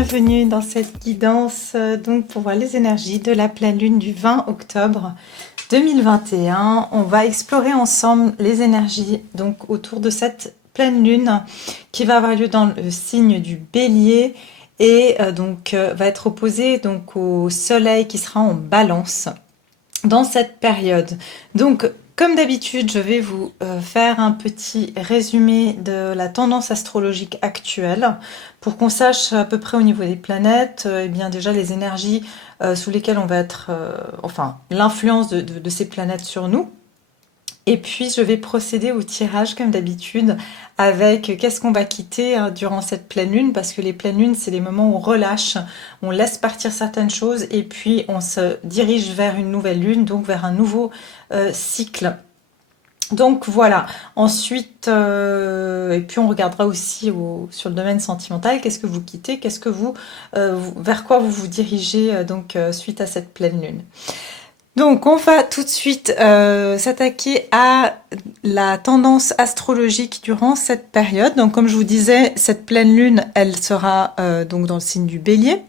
bienvenue dans cette guidance donc pour voir les énergies de la pleine lune du 20 octobre 2021. On va explorer ensemble les énergies donc autour de cette pleine lune qui va avoir lieu dans le signe du Bélier et va être opposée donc au soleil qui sera en Balance dans cette période. Donc comme d'habitude, je vais vous faire un petit résumé de la tendance astrologique actuelle pour qu'on sache à peu près au niveau des planètes, et bien déjà les énergies sous lesquelles on va être, l'influence de ces planètes sur nous. Et puis je vais procéder au tirage comme d'habitude avec qu'est-ce qu'on va quitter durant cette pleine lune, parce que les pleines lunes c'est les moments où on relâche, on laisse partir certaines choses et puis on se dirige vers une nouvelle lune, donc vers un nouveau cycle. Donc voilà, ensuite, et puis on regardera aussi sur le domaine sentimental, qu'est-ce que vous quittez, qu'est-ce que vers quoi vous vous dirigez suite à cette pleine lune. Donc on va tout de suite s'attaquer à la tendance astrologique durant cette période. Donc comme je vous disais, cette pleine lune, elle sera donc dans le signe du Bélier.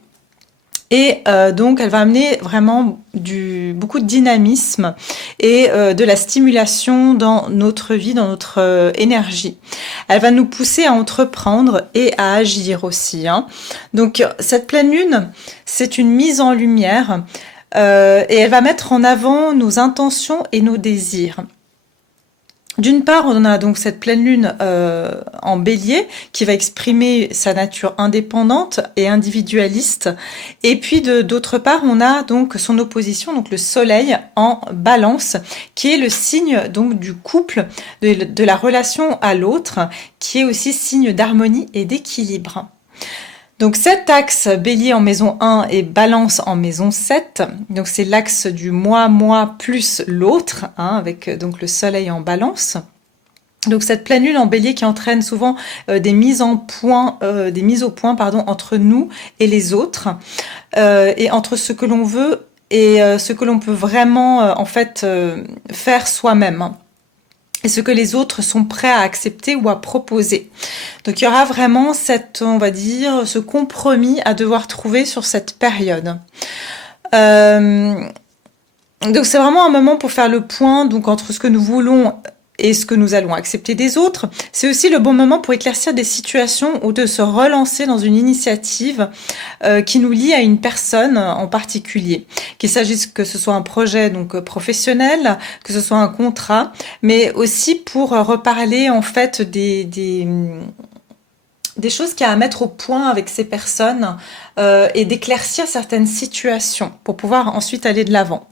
Et donc elle va amener vraiment beaucoup de dynamisme et de la stimulation dans notre vie, dans notre énergie. Elle va nous pousser à entreprendre et à agir aussi. Donc cette pleine lune, c'est une mise en lumière et elle va mettre en avant nos intentions et nos désirs. D'une part, on a donc cette pleine lune en Bélier qui va exprimer sa nature indépendante et individualiste. Et puis d'autre part, on a donc son opposition, donc le Soleil en Balance, qui est le signe donc du couple, de la relation à l'autre, qui est aussi signe d'harmonie et d'équilibre. Donc cet axe Bélier en maison 1 et Balance en maison 7, donc c'est l'axe du moi plus l'autre, avec donc le soleil en Balance. Donc cette pleine lune en Bélier qui entraîne souvent des mises au point entre nous et les autres, et entre ce que l'on veut et ce que l'on peut vraiment faire soi-même. Et ce que les autres sont prêts à accepter ou à proposer. Donc il y aura vraiment ce compromis à devoir trouver sur cette période. Donc c'est vraiment un moment pour faire le point donc entre ce que nous voulons et ce que nous allons accepter des autres. C'est aussi le bon moment pour éclaircir des situations ou de se relancer dans une initiative qui nous lie à une personne en particulier. Qu'il s'agisse que ce soit un projet donc professionnel, que ce soit un contrat, mais aussi pour reparler en fait des choses qu'il y a à mettre au point avec ces personnes et d'éclaircir certaines situations pour pouvoir ensuite aller de l'avant.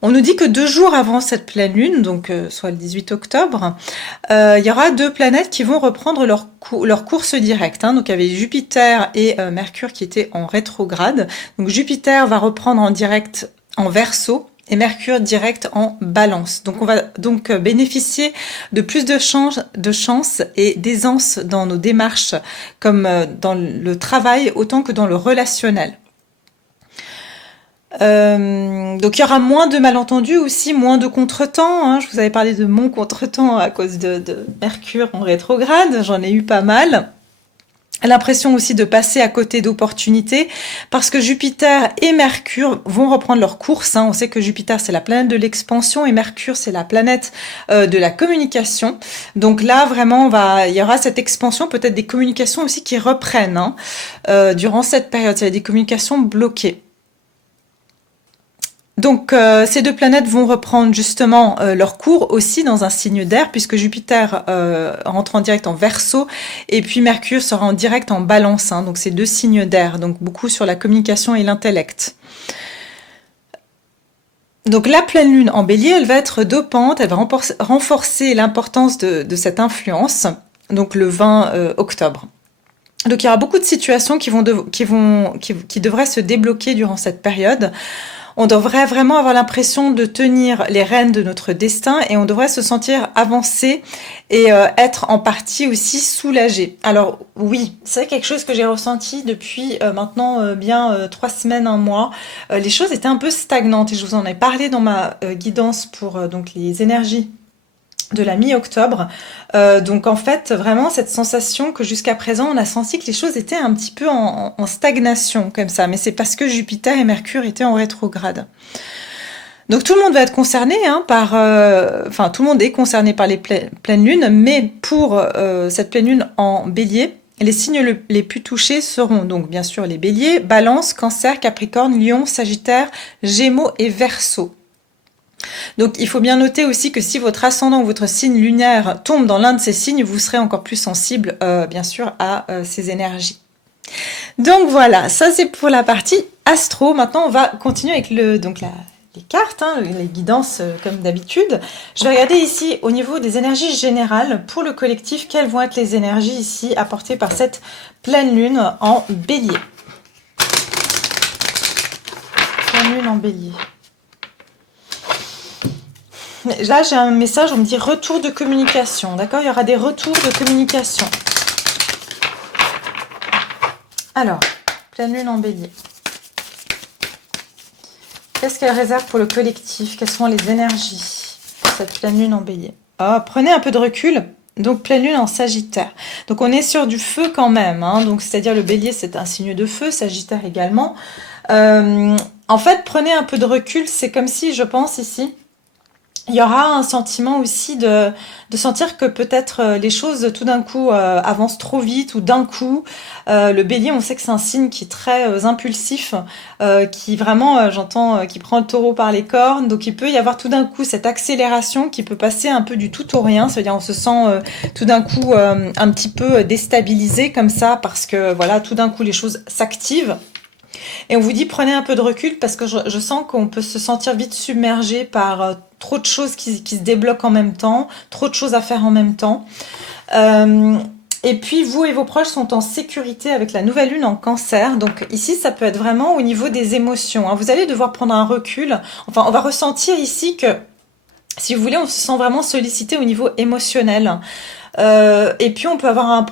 On nous dit que 2 jours avant cette pleine lune, donc soit le 18 octobre, il y aura 2 planètes qui vont reprendre leur course directe. Donc il y avait Jupiter et Mercure qui étaient en rétrograde. Donc Jupiter va reprendre en direct en Verseau et Mercure direct en Balance. Donc on va donc bénéficier de plus de chance et d'aisance dans nos démarches, comme dans le travail autant que dans le relationnel. Donc il y aura moins de malentendus aussi, moins de contretemps. Je vous avais parlé de mon contretemps à cause de Mercure en rétrograde, j'en ai eu pas mal. L'impression aussi de passer à côté d'opportunités parce que Jupiter et Mercure vont reprendre leur course. On sait que Jupiter c'est la planète de l'expansion et Mercure c'est la planète de la communication. Donc là vraiment il y aura cette expansion, peut-être des communications aussi qui reprennent durant cette période. Il y a des communications bloquées. Donc ces 2 planètes vont reprendre justement leur cours aussi dans un signe d'air puisque Jupiter rentre en direct en Verseau et puis Mercure sera en direct en Balance. Donc c'est 2 signes d'air, donc beaucoup sur la communication et l'intellect. Donc la pleine lune en Bélier, elle va être dopante, elle va renforcer l'importance de cette influence, donc le 20 octobre. Donc il y aura beaucoup de situations qui devraient se débloquer durant cette période. On devrait vraiment avoir l'impression de tenir les rênes de notre destin et on devrait se sentir avancé et être en partie aussi soulagé. Alors oui, c'est quelque chose que j'ai ressenti depuis maintenant bien 3 semaines, 1 mois. Les choses étaient un peu stagnantes et je vous en ai parlé dans ma guidance pour donc les énergies de la mi-octobre. Donc en fait, vraiment cette sensation que jusqu'à présent, on a senti que les choses étaient un petit peu en stagnation comme ça. Mais c'est parce que Jupiter et Mercure étaient en rétrograde. Donc tout le monde va être concerné enfin tout le monde est concerné par les pleines lunes, mais pour cette pleine lune en Bélier, les signes les plus touchés seront donc bien sûr les Béliers, Balance, Cancer, Capricorne, Lion, Sagittaire, Gémeaux et Verseau. Donc il faut bien noter aussi que si votre ascendant ou votre signe lunaire tombe dans l'un de ces signes, vous serez encore plus sensible bien sûr à ces énergies. Donc voilà, ça c'est pour la partie astro. Maintenant on va continuer avec les cartes, les guidances comme d'habitude. Je vais regarder ici au niveau des énergies générales pour le collectif, quelles vont être les énergies ici apportées par cette pleine lune en Bélier. Pleine lune en Bélier. Là, j'ai un message, on me dit retour de communication. D'accord, il y aura des retours de communication. Alors, pleine lune en Bélier. Qu'est-ce qu'elle réserve pour le collectif? Quelles sont les énergies pour cette pleine lune en Bélier? Prenez un peu de recul. Donc, pleine lune en Sagittaire. Donc, on est sur du feu quand même. Donc, c'est-à-dire le Bélier, c'est un signe de feu. Sagittaire également. En fait, prenez un peu de recul. C'est comme si, je pense ici, il y aura un sentiment aussi de sentir que peut-être les choses tout d'un coup avancent trop vite ou d'un coup. Le Bélier, on sait que c'est un signe qui est très impulsif, qui vraiment, j'entends, qui prend le taureau par les cornes. Donc il peut y avoir tout d'un coup cette accélération qui peut passer un peu du tout au rien. C'est-à-dire on se sent tout d'un coup un petit peu déstabilisé comme ça parce que voilà, tout d'un coup les choses s'activent. Et on vous dit prenez un peu de recul parce que je sens qu'on peut se sentir vite submergé par trop de choses qui se débloquent en même temps, trop de choses à faire en même temps. Et puis vous et vos proches sont en sécurité avec la nouvelle lune en Cancer. Donc ici ça peut être vraiment au niveau des émotions. Vous allez devoir prendre un recul. Enfin on va ressentir ici que si vous voulez on se sent vraiment sollicité au niveau émotionnel. Et puis on peut avoir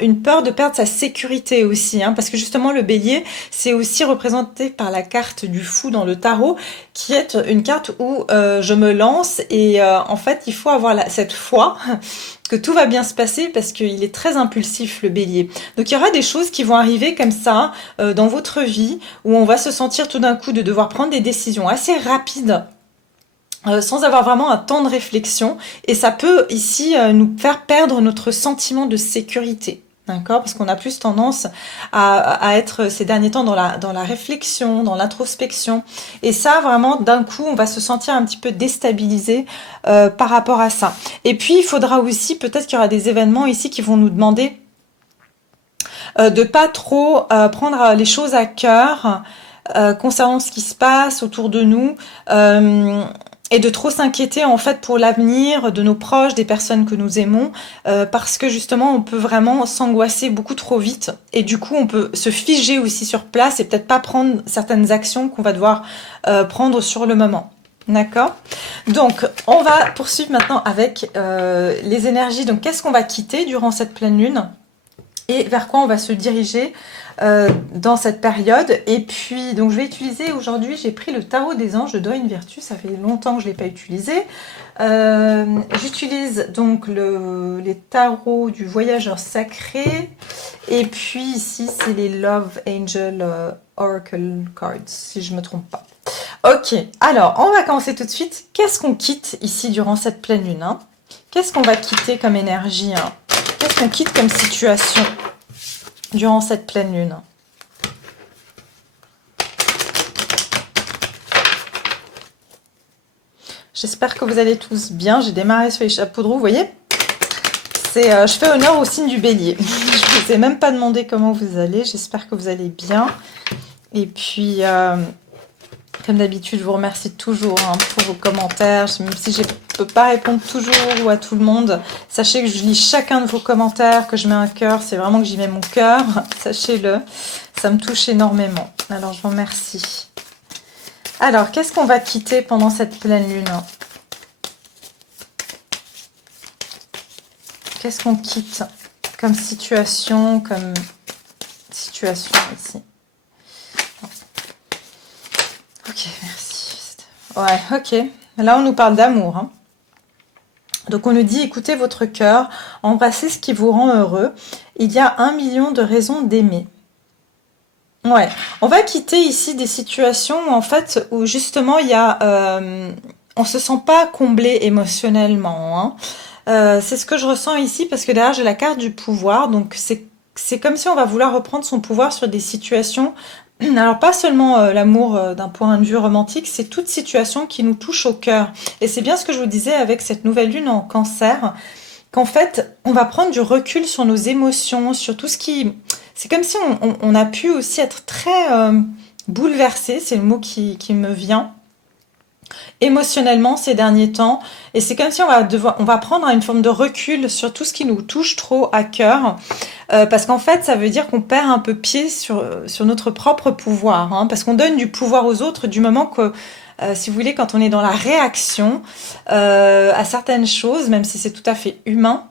une peur de perdre sa sécurité aussi, parce que justement le Bélier c'est aussi représenté par la carte du fou dans le tarot, qui est une carte où je me lance et en fait il faut avoir cette foi que tout va bien se passer parce qu'il est très impulsif le Bélier. Donc il y aura des choses qui vont arriver comme ça dans votre vie où on va se sentir tout d'un coup de devoir prendre des décisions assez rapides. Sans avoir vraiment un temps de réflexion, et ça peut ici nous faire perdre notre sentiment de sécurité, d'accord? Parce qu'on a plus tendance à être ces derniers temps dans la réflexion, dans l'introspection, et ça vraiment d'un coup on va se sentir un petit peu déstabilisé par rapport à ça. Et puis il faudra aussi, peut-être qu'il y aura des événements ici qui vont nous demander de pas trop prendre les choses à cœur concernant ce qui se passe autour de nous. Et de trop s'inquiéter en fait pour l'avenir de nos proches, des personnes que nous aimons, parce que justement on peut vraiment s'angoisser beaucoup trop vite et du coup on peut se figer aussi sur place et peut-être pas prendre certaines actions qu'on va devoir prendre sur le moment. D'accord? Donc on va poursuivre maintenant avec les énergies. Donc qu'est-ce qu'on va quitter durant cette pleine lune et vers quoi on va se diriger dans cette période. Et puis donc je vais utiliser aujourd'hui, j'ai pris le tarot des anges de Dorine Virtue, ça fait longtemps que je ne l'ai pas utilisé. J'utilise donc les tarots du voyageur sacré, et puis ici c'est les Love Angel Oracle Cards si je ne me trompe pas. Ok, alors on va commencer tout de suite. Qu'est-ce qu'on quitte ici durant cette pleine lune, Qu'est-ce qu'on va quitter comme énergie, Qu'est-ce qu'on quitte comme situation durant cette pleine lune? J'espère que vous allez tous bien. J'ai démarré sur les chapeaux de roue, vous voyez, je fais honneur au signe du Bélier. Je ne vous ai même pas demandé comment vous allez. J'espère que vous allez bien. Et puis, comme d'habitude, je vous remercie toujours pour vos commentaires. Même si je ne peux pas répondre toujours ou à tout le monde, sachez que je lis chacun de vos commentaires, que je mets un cœur. C'est vraiment que j'y mets mon cœur. Sachez-le, ça me touche énormément. Alors, je vous remercie. Alors, qu'est-ce qu'on va quitter pendant cette pleine lune? Qu'est-ce qu'on quitte comme situation ici? Ok, merci. Ouais, ok. Là, on nous parle d'amour. Donc on nous dit écoutez votre cœur, embrassez ce qui vous rend heureux. Il y a 1 million de raisons d'aimer. Ouais, on va quitter ici des situations où en fait où justement il y a on se sent pas comblé émotionnellement, hein. C'est ce que je ressens ici parce que derrière j'ai la carte du pouvoir, donc c'est comme si on va vouloir reprendre son pouvoir sur des situations. Alors pas seulement l'amour d'un point de vue romantique, c'est toute situation qui nous touche au cœur. Et c'est bien ce que je vous disais avec cette nouvelle lune en Cancer, qu'en fait on va prendre du recul sur nos émotions, sur tout ce qui... C'est comme si on a pu aussi être très bouleversé, c'est le mot qui me vient émotionnellement ces derniers temps, et c'est comme si on va prendre une forme de recul sur tout ce qui nous touche trop à cœur, parce qu'en fait ça veut dire qu'on perd un peu pied sur notre propre pouvoir, hein, parce qu'on donne du pouvoir aux autres du moment que si vous voulez, quand on est dans la réaction à certaines choses, même si c'est tout à fait humain,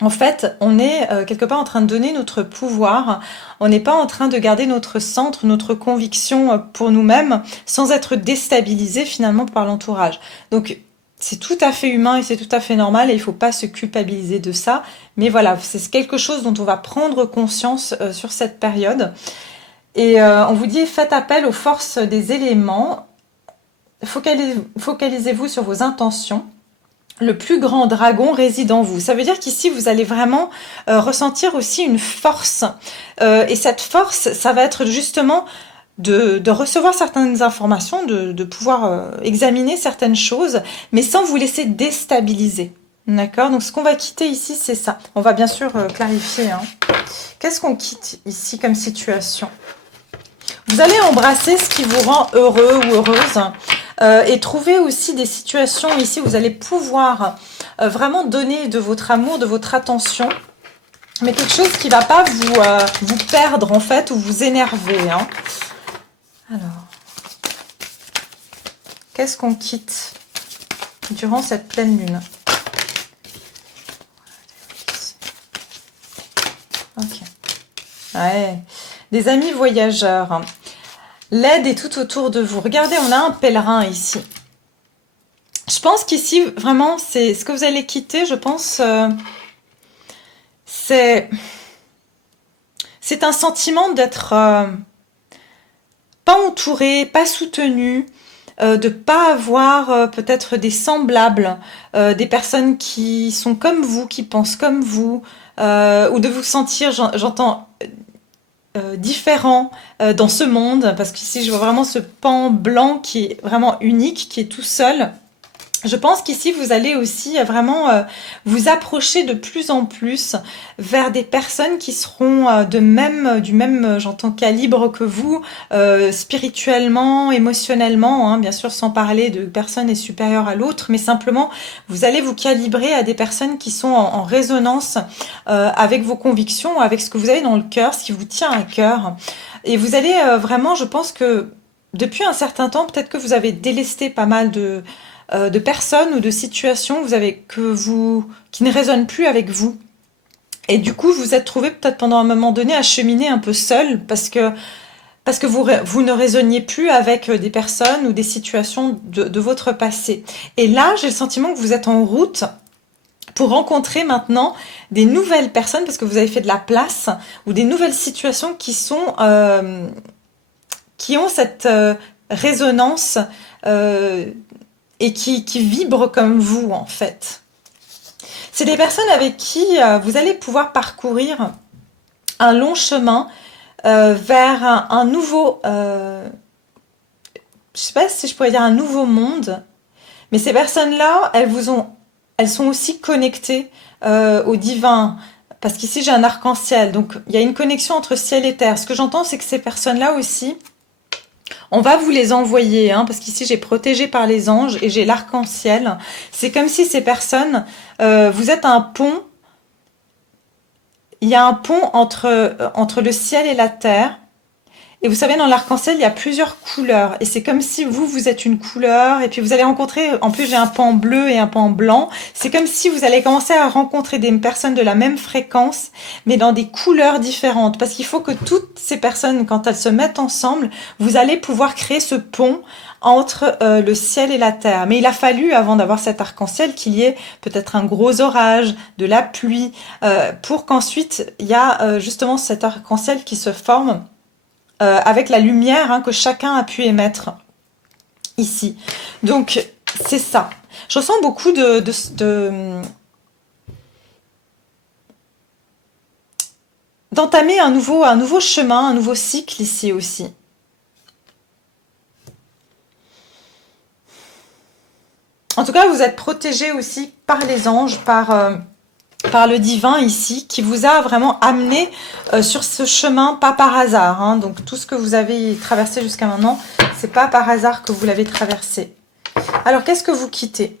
en fait, on est quelque part en train de donner notre pouvoir. On n'est pas en train de garder notre centre, notre conviction pour nous-mêmes, sans être déstabilisé finalement par l'entourage. Donc, c'est tout à fait humain et c'est tout à fait normal et il ne faut pas se culpabiliser de ça. Mais voilà, c'est quelque chose dont on va prendre conscience sur cette période. Et on vous dit, faites appel aux forces des éléments. Focalisez-vous sur vos intentions. Le plus grand dragon réside en vous. Ça veut dire qu'ici, vous allez vraiment ressentir aussi une force. Et cette force, ça va être justement de recevoir certaines informations, de pouvoir examiner certaines choses, mais sans vous laisser déstabiliser. D'accord? Donc, ce qu'on va quitter ici, c'est ça. On va bien sûr clarifier, hein. Qu'est-ce qu'on quitte ici comme situation? Vous allez embrasser ce qui vous rend heureux ou heureuse. Et trouver aussi des situations ici où vous allez pouvoir vraiment donner de votre amour, de votre attention, mais quelque chose qui ne va pas vous perdre en fait ou vous énerver, hein. Alors, qu'est-ce qu'on quitte durant cette pleine lune? Ok. Ouais. Des amis voyageurs. L'aide est tout autour de vous. Regardez, on a un pèlerin ici. Je pense qu'ici, vraiment, c'est ce que vous allez quitter, je pense, c'est un sentiment d'être pas entouré, pas soutenu, de pas avoir peut-être des semblables, des personnes qui sont comme vous, qui pensent comme vous, ou de vous sentir, j'entends... différent dans ce monde, parce qu'ici je vois vraiment ce pan blanc qui est vraiment unique, qui est tout seul. Je pense qu'ici vous allez aussi vraiment vous approcher de plus en plus vers des personnes qui seront du même j'entends calibre que vous, spirituellement, émotionnellement, hein, bien sûr sans parler de personne est supérieure à l'autre, mais simplement vous allez vous calibrer à des personnes qui sont en résonance avec vos convictions, avec ce que vous avez dans le cœur, ce qui vous tient à cœur, et vous allez vraiment, je pense que depuis un certain temps, peut-être que vous avez délesté pas mal de personnes ou de situations qui ne résonnent plus avec vous. Et du coup, vous êtes trouvé peut-être pendant un moment donné à cheminer un peu seul parce que vous ne résonniez plus avec des personnes ou des situations de votre passé. Et là, j'ai le sentiment que vous êtes en route pour rencontrer maintenant des nouvelles personnes parce que vous avez fait de la place ou des nouvelles situations qui ont cette résonance et qui vibrent comme vous, en fait. C'est des personnes avec qui vous allez pouvoir parcourir un long chemin vers un nouveau... je sais pas si je pourrais dire un nouveau monde, mais ces personnes-là, elles sont aussi connectées au divin, parce qu'ici j'ai un arc-en-ciel, donc il y a une connexion entre ciel et terre. Ce que j'entends, c'est que ces personnes-là aussi, on va vous les envoyer, hein, parce qu'ici j'ai protégé par les anges et j'ai l'arc-en-ciel. C'est comme si ces personnes, vous êtes un pont. Il y a un pont entre le ciel et la terre. Et vous savez, dans l'arc-en-ciel, il y a plusieurs couleurs. Et c'est comme si vous êtes une couleur. Et puis vous allez rencontrer, en plus j'ai un pan bleu et un pan blanc. C'est comme si vous allez commencer à rencontrer des personnes de la même fréquence, mais dans des couleurs différentes. Parce qu'il faut que toutes ces personnes, quand elles se mettent ensemble, vous allez pouvoir créer ce pont entre le ciel et la terre. Mais il a fallu, avant d'avoir cet arc-en-ciel, qu'il y ait peut-être un gros orage, de la pluie, pour qu'ensuite il y a justement cet arc-en-ciel qui se forme avec la lumière que chacun a pu émettre ici. Donc, c'est ça. Je ressens beaucoup d'entamer un nouveau chemin, un nouveau cycle ici aussi. En tout cas, vous êtes protégé aussi par les anges, par le divin ici, qui vous a vraiment amené sur ce chemin, pas par hasard. Donc tout ce que vous avez traversé jusqu'à maintenant, c'est pas par hasard que vous l'avez traversé. Alors qu'est-ce que vous quittez?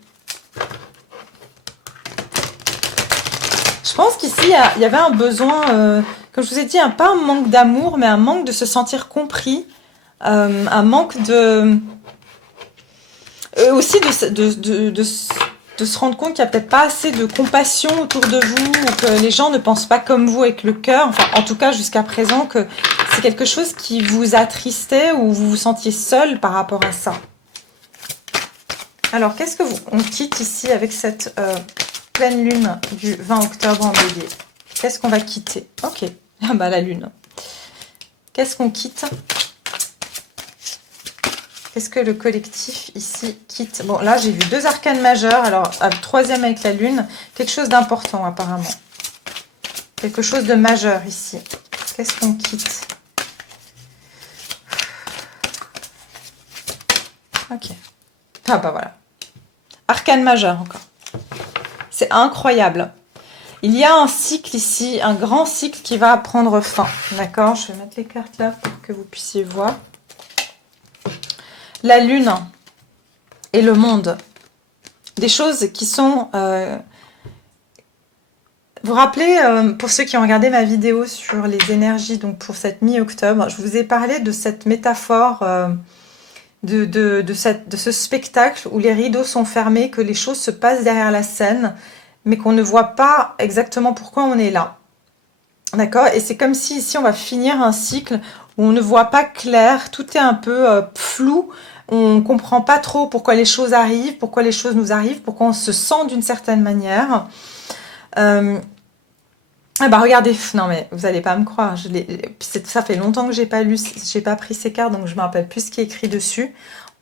Je pense qu'ici, il y avait un besoin, comme je vous ai dit, pas un manque d'amour, mais un manque de se sentir compris, un manque de... aussi de se rendre compte qu'il n'y a peut-être pas assez de compassion autour de vous, ou que les gens ne pensent pas comme vous avec le cœur, enfin en tout cas jusqu'à présent, que c'est quelque chose qui vous attristait ou vous vous sentiez seul par rapport à ça. Alors qu'est-ce que on quitte ici avec cette pleine lune du 20 octobre en Bélier? Qu'est-ce qu'on va quitter? Ok, ah bah la lune. Qu'est-ce qu'on quitte? Qu'est-ce que le collectif ici quitte? Bon, là, j'ai vu 2 arcanes majeures. Alors, le troisième avec la lune, quelque chose d'important apparemment. Quelque chose de majeur ici. Qu'est-ce qu'on quitte? Ok. Ah bah voilà. Arcane majeur encore. C'est incroyable. Il y a un cycle ici, un grand cycle qui va prendre fin. D'accord? Je vais mettre les cartes là pour que vous puissiez voir. La lune et le monde. Des choses qui sont... Vous vous rappelez, pour ceux qui ont regardé ma vidéo sur les énergies, donc pour cette mi-octobre, je vous ai parlé de cette métaphore, de ce spectacle où les rideaux sont fermés, que les choses se passent derrière la scène, mais qu'on ne voit pas exactement pourquoi on est là. D'accord? Et c'est comme si ici on va finir un cycle où on ne voit pas clair, tout est un peu flou, on ne comprend pas trop pourquoi les choses arrivent, pourquoi les choses nous arrivent, pourquoi on se sent d'une certaine manière. Ah bah regardez, non mais vous allez pas me croire, ça fait longtemps que j'ai pas pris ces cartes, donc je me rappelle plus ce qui est écrit dessus.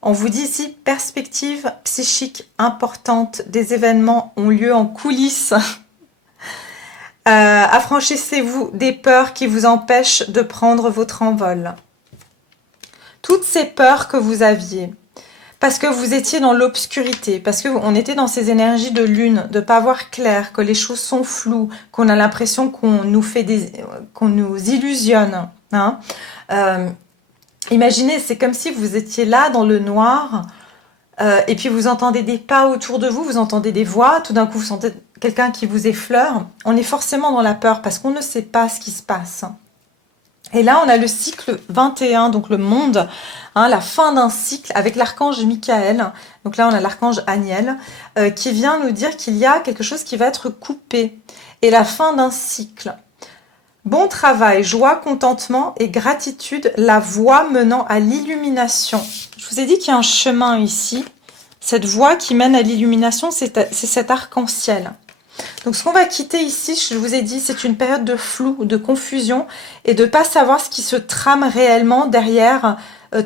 On vous dit ici, perspective psychique importante, des événements ont lieu en coulisses. Affranchissez-vous des peurs qui vous empêchent de prendre votre envol. Toutes ces peurs que vous aviez, parce que vous étiez dans l'obscurité, parce qu'on était dans ces énergies de lune, de pas voir clair, que les choses sont floues, qu'on a l'impression qu'on nous illusionne. Imaginez, c'est comme si vous étiez là dans le noir, et puis vous entendez des pas autour de vous, vous entendez des voix, tout d'un coup vous sentez quelqu'un qui vous effleure. On est forcément dans la peur parce qu'on ne sait pas ce qui se passe. Et là, on a le cycle 21, donc le monde, la fin d'un cycle avec l'archange Michael. Donc là, on a l'archange Aniel qui vient nous dire qu'il y a quelque chose qui va être coupé. Et la fin d'un cycle. Bon travail, joie, contentement et gratitude, la voie menant à l'illumination. Je vous ai dit qu'il y a un chemin ici. Cette voie qui mène à l'illumination, c'est cet arc-en-ciel. Donc ce qu'on va quitter ici, je vous ai dit, c'est une période de flou, de confusion et de ne pas savoir ce qui se trame réellement derrière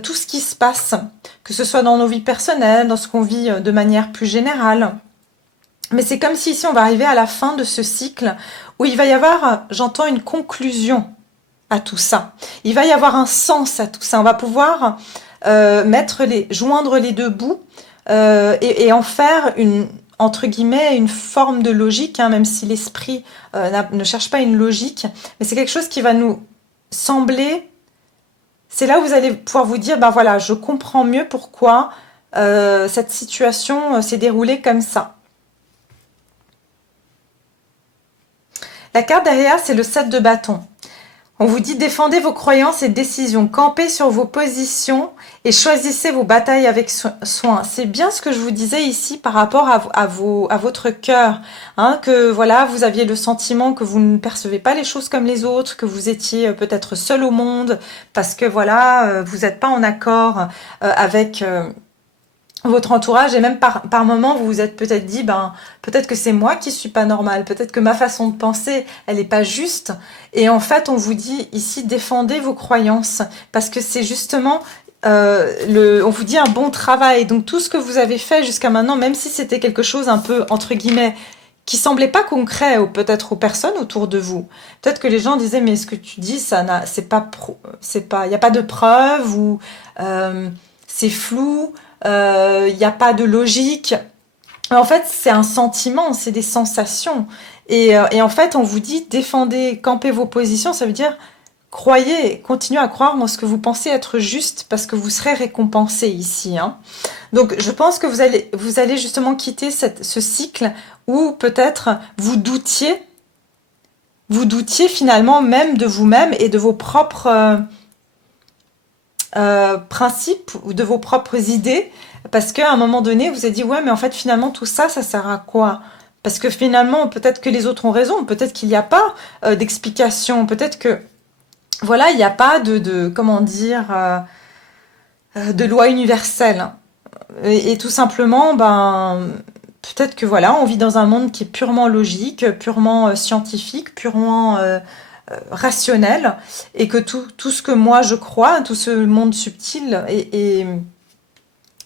tout ce qui se passe, que ce soit dans nos vies personnelles, dans ce qu'on vit de manière plus générale. Mais c'est comme si ici on va arriver à la fin de ce cycle où il va y avoir, j'entends, une conclusion à tout ça. Il va y avoir un sens à tout ça. On va pouvoir joindre les deux bouts et en faire entre guillemets, une forme de logique, même si l'esprit ne cherche pas une logique, mais c'est quelque chose qui va nous sembler... C'est là où vous allez pouvoir vous dire, ben voilà, je comprends mieux pourquoi cette situation s'est déroulée comme ça. La carte derrière, c'est le 7 de bâton. On vous dit défendez vos croyances et décisions, campez sur vos positions et choisissez vos batailles avec soin. C'est bien ce que je vous disais ici par rapport à votre cœur, hein, que voilà, vous aviez le sentiment que vous ne percevez pas les choses comme les autres, que vous étiez peut-être seul au monde, parce que voilà, vous n'êtes pas en accord avec votre entourage, et même par moment vous vous êtes peut-être dit peut-être que c'est moi qui suis pas normale, peut-être que ma façon de penser elle est pas juste, et en fait on vous dit ici défendez vos croyances parce que c'est justement on vous dit un bon travail. Donc tout ce que vous avez fait jusqu'à maintenant, même si c'était quelque chose un peu entre guillemets qui semblait pas concret, ou peut-être aux personnes autour de vous, peut-être que les gens disaient mais ce que tu dis c'est pas, il y a pas de preuve, ou c'est flou, il n'y a pas de logique. En fait, c'est un sentiment, c'est des sensations. Et en fait, on vous dit défendez, campez vos positions, ça veut dire croyez, continuez à croire en ce que vous pensez être juste, parce que vous serez récompensé ici, hein. Donc, je pense que vous allez justement quitter ce cycle où peut-être vous doutiez finalement même de vous-même et de vos propres principes ou de vos propres idées, parce qu'à un moment donné vous avez dit ouais mais en fait finalement tout ça sert à quoi, parce que finalement peut-être que les autres ont raison, peut-être qu'il n'y a pas d'explication, peut-être que voilà il n'y a pas de comment dire de loi universelle, et tout simplement peut-être que voilà on vit dans un monde qui est purement logique, purement scientifique, purement rationnel, et que tout ce que moi je crois, tout ce monde subtil et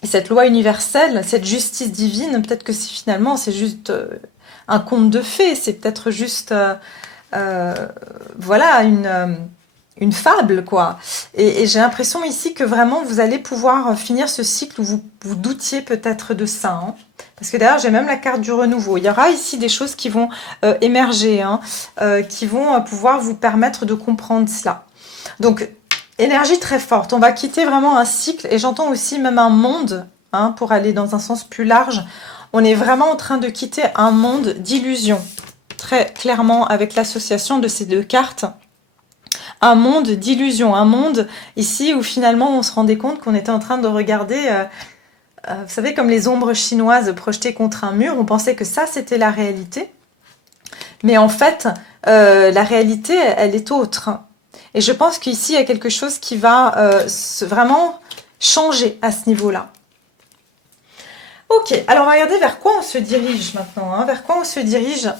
cette loi universelle, cette justice divine, peut-être que finalement c'est juste un conte de fées, c'est peut-être juste voilà une fable quoi. Et j'ai l'impression ici que vraiment vous allez pouvoir finir ce cycle où vous doutiez peut-être de ça, hein. Parce que d'ailleurs j'ai même la carte du renouveau. Il y aura ici des choses qui vont émerger, hein, qui vont pouvoir vous permettre de comprendre cela. Donc énergie très forte. On va quitter vraiment un cycle, et j'entends aussi même un monde, hein, pour aller dans un sens plus large. On est vraiment en train de quitter un monde d'illusions, très clairement avec l'association de ces deux cartes. Un monde d'illusions, un monde ici où finalement on se rendait compte qu'on était en train de regarder, vous savez, comme les ombres chinoises projetées contre un mur. On pensait que ça c'était la réalité, mais en fait la réalité elle est autre. Et je pense qu'ici, il y a quelque chose qui va vraiment changer à ce niveau-là. Ok, alors on va regarder vers quoi on se dirige maintenant, hein, vers quoi on se dirige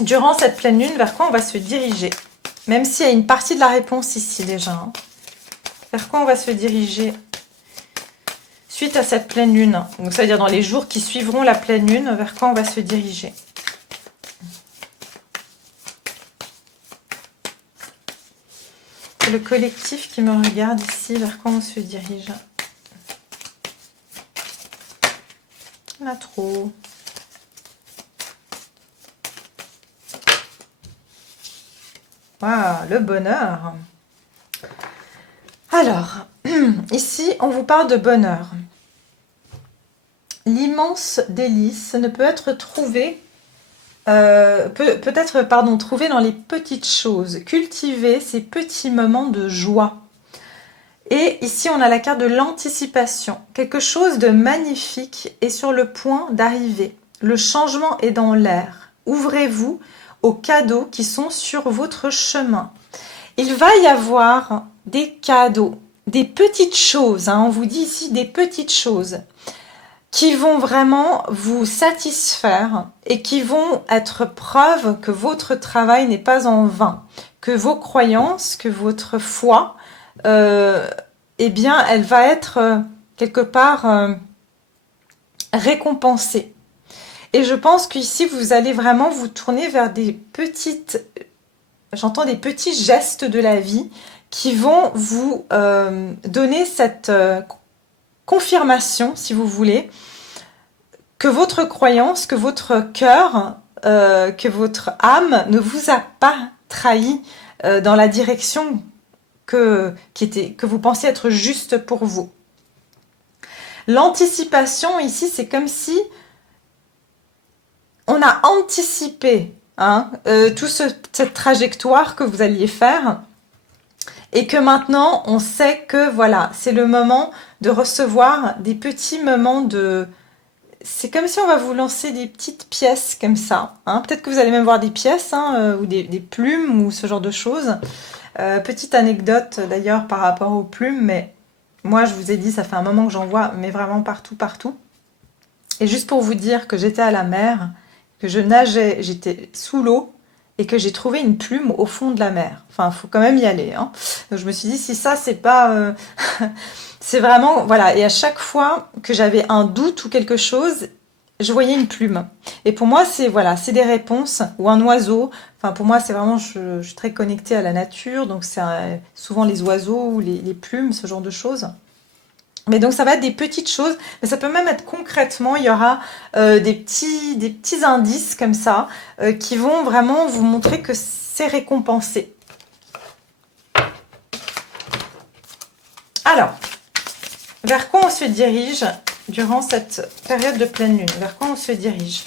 durant cette pleine lune, vers quoi on va se diriger. Même s'il y a une partie de la réponse ici déjà, hein. Vers quoi on va se diriger suite à cette pleine lune. Donc ça veut dire dans les jours qui suivront la pleine lune, vers quoi on va se diriger. Le collectif qui me regarde ici, vers quoi on se dirige. On a trop. Waouh, le bonheur. Alors, ici, on vous parle de bonheur. L'immense délice ne peut être trouvé trouvé dans les petites choses. Cultiver ces petits moments de joie. Et ici, on a la carte de l'anticipation. Quelque chose de magnifique est sur le point d'arriver. Le changement est dans l'air. Ouvrez-vous aux cadeaux qui sont sur votre chemin. Il va y avoir des cadeaux, des petites choses, hein, on vous dit ici des petites choses, qui vont vraiment vous satisfaire et qui vont être preuve que votre travail n'est pas en vain, que vos croyances, que votre foi, eh bien, elle va être quelque part récompensée. Et je pense qu'ici, vous allez vraiment vous tourner vers des petites, j'entends des petits gestes de la vie qui vont vous donner cette confirmation, si vous voulez, que votre croyance, que votre cœur, que votre âme ne vous a pas trahi dans la direction que vous pensiez être juste pour vous. L'anticipation ici, c'est comme si on a anticipé hein, cette trajectoire que vous alliez faire. Et que maintenant, on sait que voilà, c'est le moment de recevoir des petits moments de... C'est comme si on va vous lancer des petites pièces comme ça. Hein. Peut-être que vous allez même voir des pièces hein, ou des plumes ou ce genre de choses. Petite anecdote d'ailleurs par rapport aux plumes, mais moi je vous ai dit, ça fait un moment que j'en vois, mais vraiment partout, partout. Et juste pour vous dire que j'étais à la mer, que je nageais, j'étais sous l'eau, et que j'ai trouvé une plume au fond de la mer. Enfin, il faut quand même y aller. Hein. Donc je me suis dit, si ça, c'est pas... c'est vraiment... Voilà, et à chaque fois que j'avais un doute ou quelque chose, je voyais une plume. Et pour moi, c'est voilà, c'est des réponses, ou un oiseau. Enfin, pour moi, c'est vraiment... Je suis très connectée à la nature, donc c'est souvent les oiseaux ou les plumes, ce genre de choses. Mais donc ça va être des petites choses, mais ça peut même être concrètement, il y aura des petits indices comme ça qui vont vraiment vous montrer que c'est récompensé. Alors, vers quoi on se dirige durant cette période de pleine lune? Vers quoi on se dirige?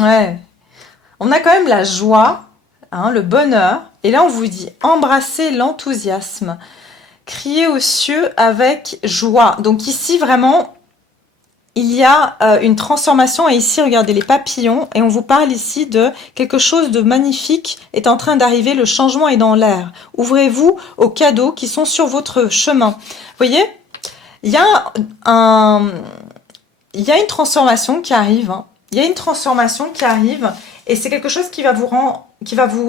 Ouais, on a quand même la joie, hein, le bonheur, et là on vous dit embrasser l'enthousiasme, crier aux cieux avec joie. Donc ici vraiment, il y a une transformation, et ici regardez les papillons, et on vous parle ici de quelque chose de magnifique est en train d'arriver, le changement est dans l'air. Ouvrez-vous aux cadeaux qui sont sur votre chemin. Vous voyez, il y a il y a une transformation qui arrive, hein. Il y a une transformation qui arrive et c'est quelque chose qui va vous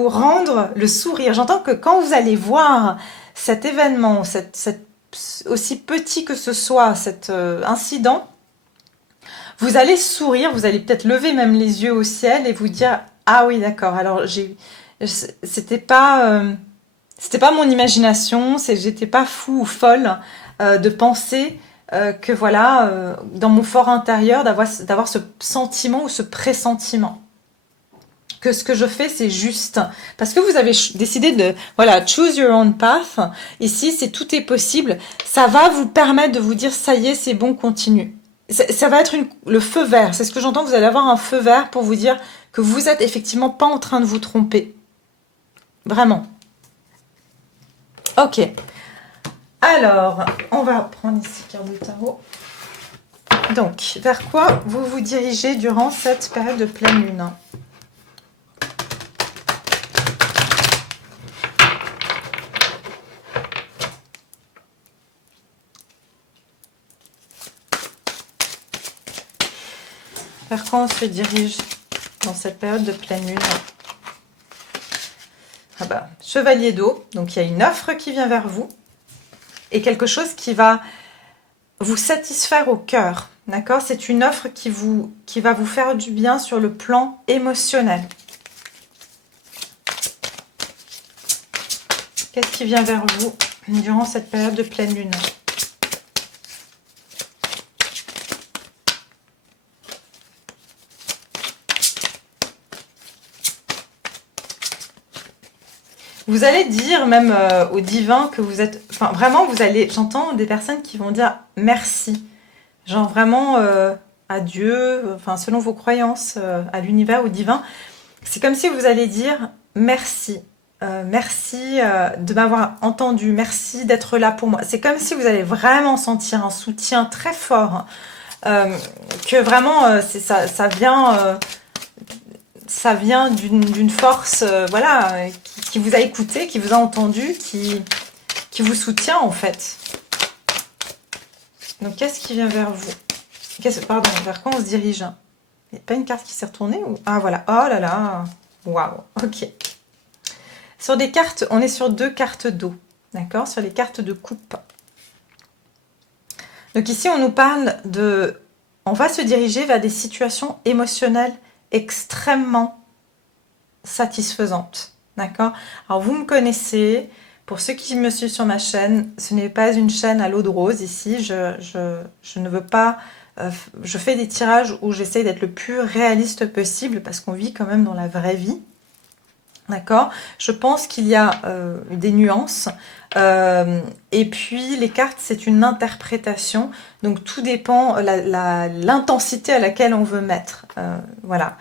rendre le sourire. J'entends que quand vous allez voir cet événement, aussi petit que ce soit, cet incident, vous allez sourire, vous allez peut-être lever même les yeux au ciel et vous dire « Ah oui, d'accord, alors c'était pas mon imagination, j'étais pas fou ou folle de penser que voilà, dans mon fort intérieur, d'avoir ce sentiment ou ce pressentiment. Que ce que je fais, c'est juste. Parce que vous avez décidé de, voilà, choose your own path. Ici, c'est tout est possible. Ça va vous permettre de vous dire, ça y est, c'est bon, continue. Ça va être le feu vert. C'est ce que j'entends. Vous allez avoir un feu vert pour vous dire que vous êtes effectivement pas en train de vous tromper. Vraiment. Ok. Alors, on va prendre ici carte de tarot. Donc, vers quoi vous vous dirigez durant cette période de pleine lune? Vers quoi on se dirige dans cette période de pleine lune? Ah bah, chevalier d'eau, donc il y a une offre qui vient vers vous et quelque chose qui va vous satisfaire au cœur, d'accord? C'est une offre qui va vous faire du bien sur le plan émotionnel. Qu'est-ce qui vient vers vous durant cette période de pleine lune? Vous allez dire même au divin que vous êtes... Enfin, vraiment, j'entends des personnes qui vont dire merci. Genre vraiment à Dieu, enfin selon vos croyances, à l'univers, au divin. C'est comme si vous allez dire merci. Merci de m'avoir entendu. Merci d'être là pour moi. C'est comme si vous allez vraiment sentir un soutien très fort. Que vraiment, ça vient... ça vient d'une force voilà, qui vous a écouté, qui vous a entendu, qui vous soutient en fait. Donc qu'est-ce qui vient vers vous? Pardon, vers quoi on se dirige? Il n'y a pas une carte qui s'est retournée ou... Ah voilà, oh là là, waouh, ok. Sur des cartes, on est sur 2 cartes d'eau, d'accord? Sur les cartes de coupe. Donc ici, on nous parle de... On va se diriger vers des situations émotionnelles extrêmement satisfaisante, d'accord? Alors vous me connaissez, pour ceux qui me suivent sur ma chaîne, ce n'est pas une chaîne à l'eau de rose ici, je ne veux pas, je fais des tirages où j'essaye d'être le plus réaliste possible parce qu'on vit quand même dans la vraie vie, D'accord? Je pense qu'il y a des nuances. Et puis, les cartes, c'est une interprétation. Donc, tout dépend l'intensité à laquelle on veut mettre. Voilà.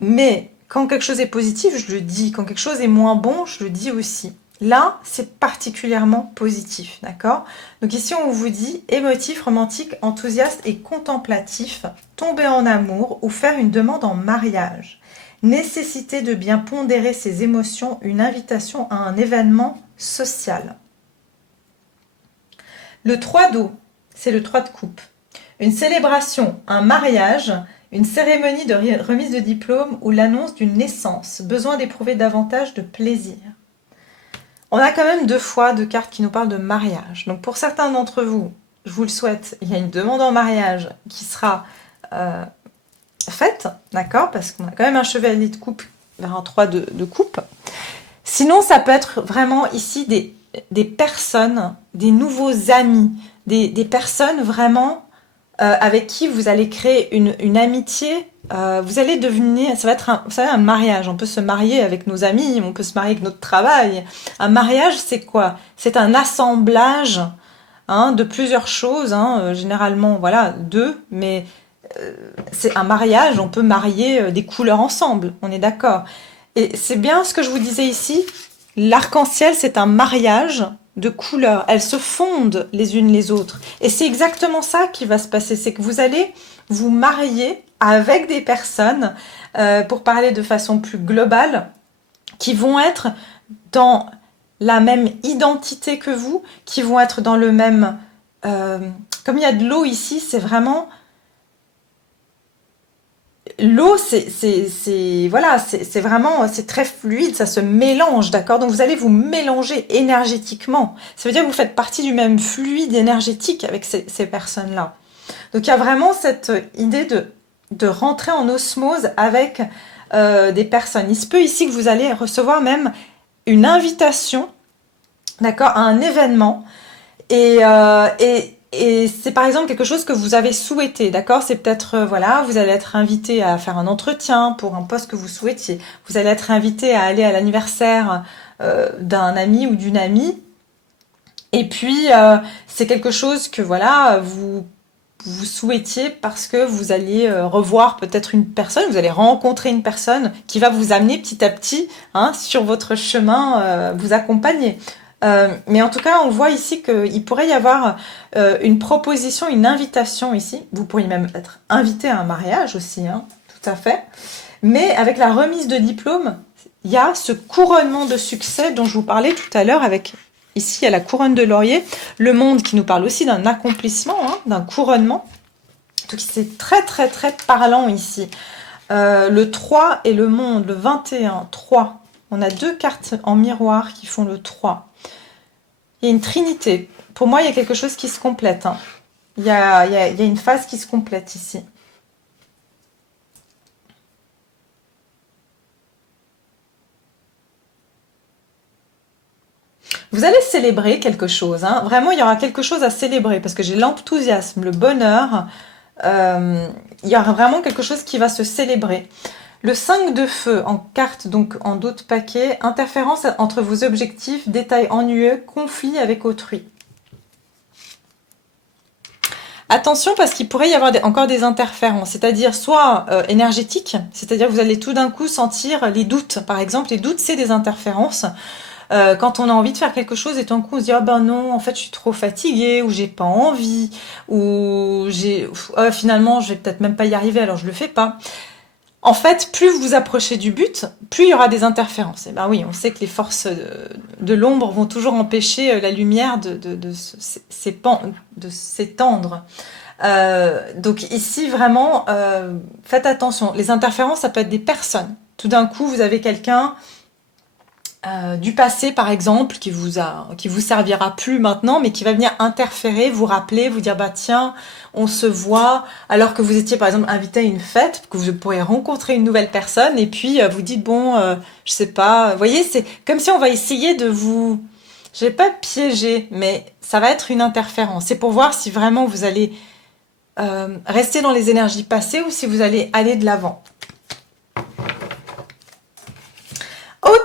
Mais quand quelque chose est positif, je le dis. Quand quelque chose est moins bon, je le dis aussi. Là, c'est particulièrement positif, d'accord? Donc ici, on vous dit émotif, romantique, enthousiaste et contemplatif, tomber en amour ou faire une demande en mariage. Nécessité de bien pondérer ses émotions, une invitation à un événement social. Le 3 d'eau, c'est le 3 de coupe. Une célébration, un mariage, une cérémonie de remise de diplôme ou l'annonce d'une naissance. Besoin d'éprouver davantage de plaisir. On a quand même 2 fois de cartes qui nous parlent de mariage. Donc pour certains d'entre vous, je vous le souhaite, il y a une demande en mariage qui sera faite, d'accord? Parce qu'on a quand même un chevalier de coupe vers un 3 de coupe. Sinon, ça peut être vraiment ici des personnes, des nouveaux amis, des personnes vraiment avec qui vous allez créer une amitié. Vous allez devenir, ça va être un mariage. On peut se marier avec nos amis, on peut se marier avec notre travail. Un mariage, c'est quoi? C'est un assemblage de plusieurs choses. Généralement, voilà, 2, mais c'est un mariage. On peut marier des couleurs ensemble. On est d'accord. Et c'est bien ce que je vous disais ici. L'arc-en-ciel, c'est un mariage de couleurs. Elles se fondent les unes les autres. Et c'est exactement ça qui va se passer. C'est que vous allez vous marier avec des personnes, pour parler de façon plus globale, qui vont être dans la même identité que vous, qui vont être dans le même... comme il y a de l'eau ici, c'est vraiment... L'eau, voilà, c'est vraiment, c'est très fluide, ça se mélange, d'accord? Donc vous allez vous mélanger énergétiquement. Ça veut dire que vous faites partie du même fluide énergétique avec ces personnes-là. Donc il y a vraiment cette idée de rentrer en osmose avec des personnes. Il se peut ici que vous allez recevoir même une invitation, d'accord, à un événement. Et c'est par exemple quelque chose que vous avez souhaité, d'accord? C'est peut-être, voilà, vous allez être invité à faire un entretien pour un poste que vous souhaitiez. Vous allez être invité à aller à l'anniversaire d'un ami ou d'une amie. Et puis, c'est quelque chose que, voilà, vous souhaitiez parce que vous alliez revoir peut-être une personne, vous allez rencontrer une personne qui va vous amener petit à petit sur votre chemin, vous accompagner. Mais en tout cas, on voit ici qu'il pourrait y avoir une proposition, une invitation ici. Vous pourriez même être invité à un mariage aussi, tout à fait. Mais avec la remise de diplôme, il y a ce couronnement de succès dont je vous parlais tout à l'heure avec... Ici, il y a la couronne de laurier, le monde qui nous parle aussi d'un accomplissement, d'un couronnement. Donc, c'est très, très, très parlant ici. Le 3 et le monde, le 21, 3. On a 2 cartes en miroir qui font le 3. Il y a une trinité. Pour moi, il y a quelque chose qui se complète. Il y a une phase qui se complète ici. Vous allez célébrer quelque chose. Vraiment, il y aura quelque chose à célébrer parce que j'ai l'enthousiasme, le bonheur. Il y aura vraiment quelque chose qui va se célébrer. Le 5 de feu en carte, donc en d'autres paquets, interférence entre vos objectifs, détails ennuyeux, conflit avec autrui. Attention parce qu'il pourrait y avoir encore des interférences, c'est-à-dire soit énergétiques, c'est-à-dire vous allez tout d'un coup sentir les doutes. Par exemple, les doutes, c'est des interférences. Quand on a envie de faire quelque chose et tout d'un coup on se dit « Ah ben non, en fait je suis trop fatiguée » ou « J'ai pas envie » ou « Finalement je vais peut-être même pas y arriver alors je le fais pas ». En fait, plus vous vous approchez du but, plus il y aura des interférences. Et ben oui, on sait que les forces de l'ombre vont toujours empêcher la lumière de s'étendre. Donc ici, vraiment, faites attention. Les interférences, ça peut être des personnes. Tout d'un coup, vous avez quelqu'un du passé, par exemple, qui vous servira plus maintenant, mais qui va venir interférer, vous rappeler, vous dire, bah tiens, on se voit, alors que vous étiez, par exemple, invité à une fête, que vous pourrez rencontrer une nouvelle personne, et puis vous dites, bon, je sais pas, vous voyez, c'est comme si on va essayer de vous, je vais pas piéger, mais ça va être une interférence. C'est pour voir si vraiment vous allez rester dans les énergies passées ou si vous allez aller de l'avant.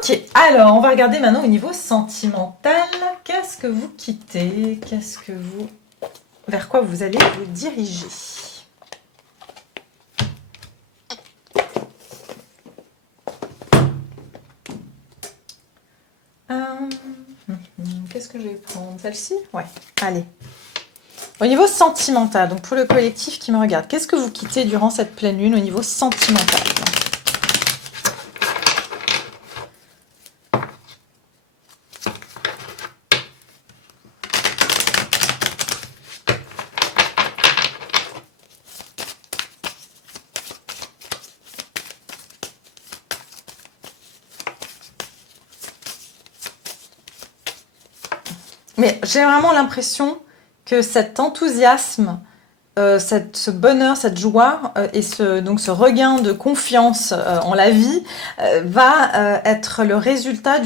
Ok, alors on va regarder maintenant au niveau sentimental. Qu'est-ce que vous quittez? Vers quoi vous allez vous diriger? Qu'est-ce que je vais prendre? Celle-ci? Ouais, allez. Au niveau sentimental, donc pour le collectif qui me regarde, qu'est-ce que vous quittez durant cette pleine lune au niveau sentimental? Mais j'ai vraiment l'impression que cet enthousiasme, ce bonheur, cette joie et donc ce regain de confiance en la vie va être le résultat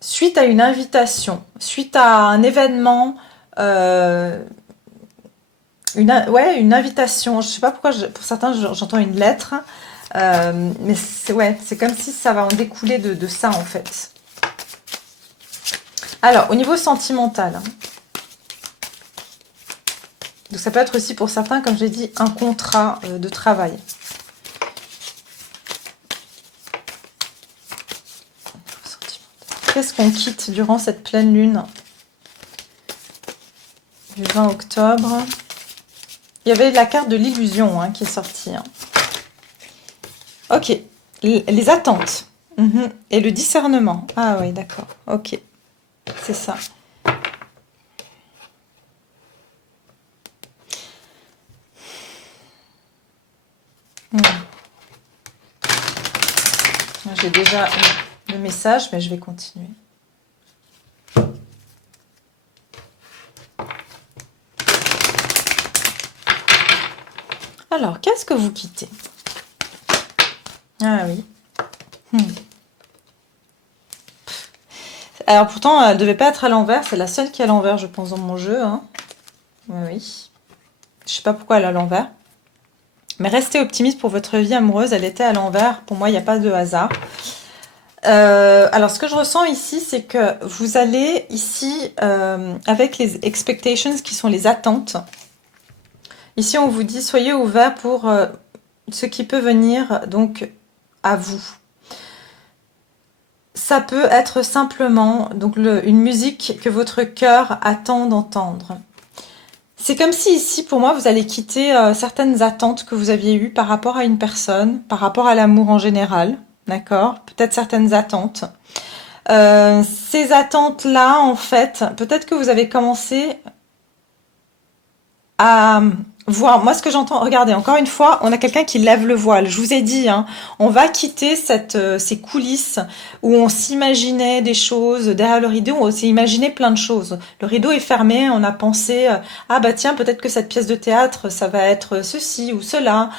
suite à une invitation, suite à un événement, une invitation. Je sais pas pourquoi, pour certains j'entends une lettre, mais c'est comme si ça va en découler de ça en fait. Alors, au niveau sentimental, donc ça peut être aussi pour certains, comme j'ai dit, un contrat de travail. Qu'est-ce qu'on quitte durant cette pleine lune du 20 octobre? Il y avait la carte de l'illusion qui est sortie. Ok, les attentes et le discernement. Ah oui, d'accord, ok, c'est ça. J'ai déjà le message, mais je vais continuer. Alors, qu'est-ce que vous quittez? Ah oui. Alors pourtant, elle ne devait pas être à l'envers. C'est la seule qui est à l'envers, je pense, dans mon jeu. Oui. Je sais pas pourquoi elle est à l'envers. Mais restez optimiste pour votre vie amoureuse. Elle était à l'envers. Pour moi, il n'y a pas de hasard. Alors, ce que je ressens ici, c'est que vous allez ici, avec les expectations qui sont les attentes. Ici, on vous dit, soyez ouverts pour ce qui peut venir donc à vous. Ça peut être simplement donc une musique que votre cœur attend d'entendre. C'est comme si ici, pour moi, vous allez quitter certaines attentes que vous aviez eues par rapport à une personne, par rapport à l'amour en général, d'accord? Peut-être certaines attentes. Ces attentes-là, en fait, peut-être que vous avez commencé à voir. Moi, ce que j'entends, regardez, encore une fois, on a quelqu'un qui lève le voile. Je vous ai dit, on va quitter ces coulisses où on s'imaginait des choses derrière le rideau. On s'est imaginé plein de choses. Le rideau est fermé, on a pensé, ah bah tiens, peut-être que cette pièce de théâtre, ça va être ceci ou cela.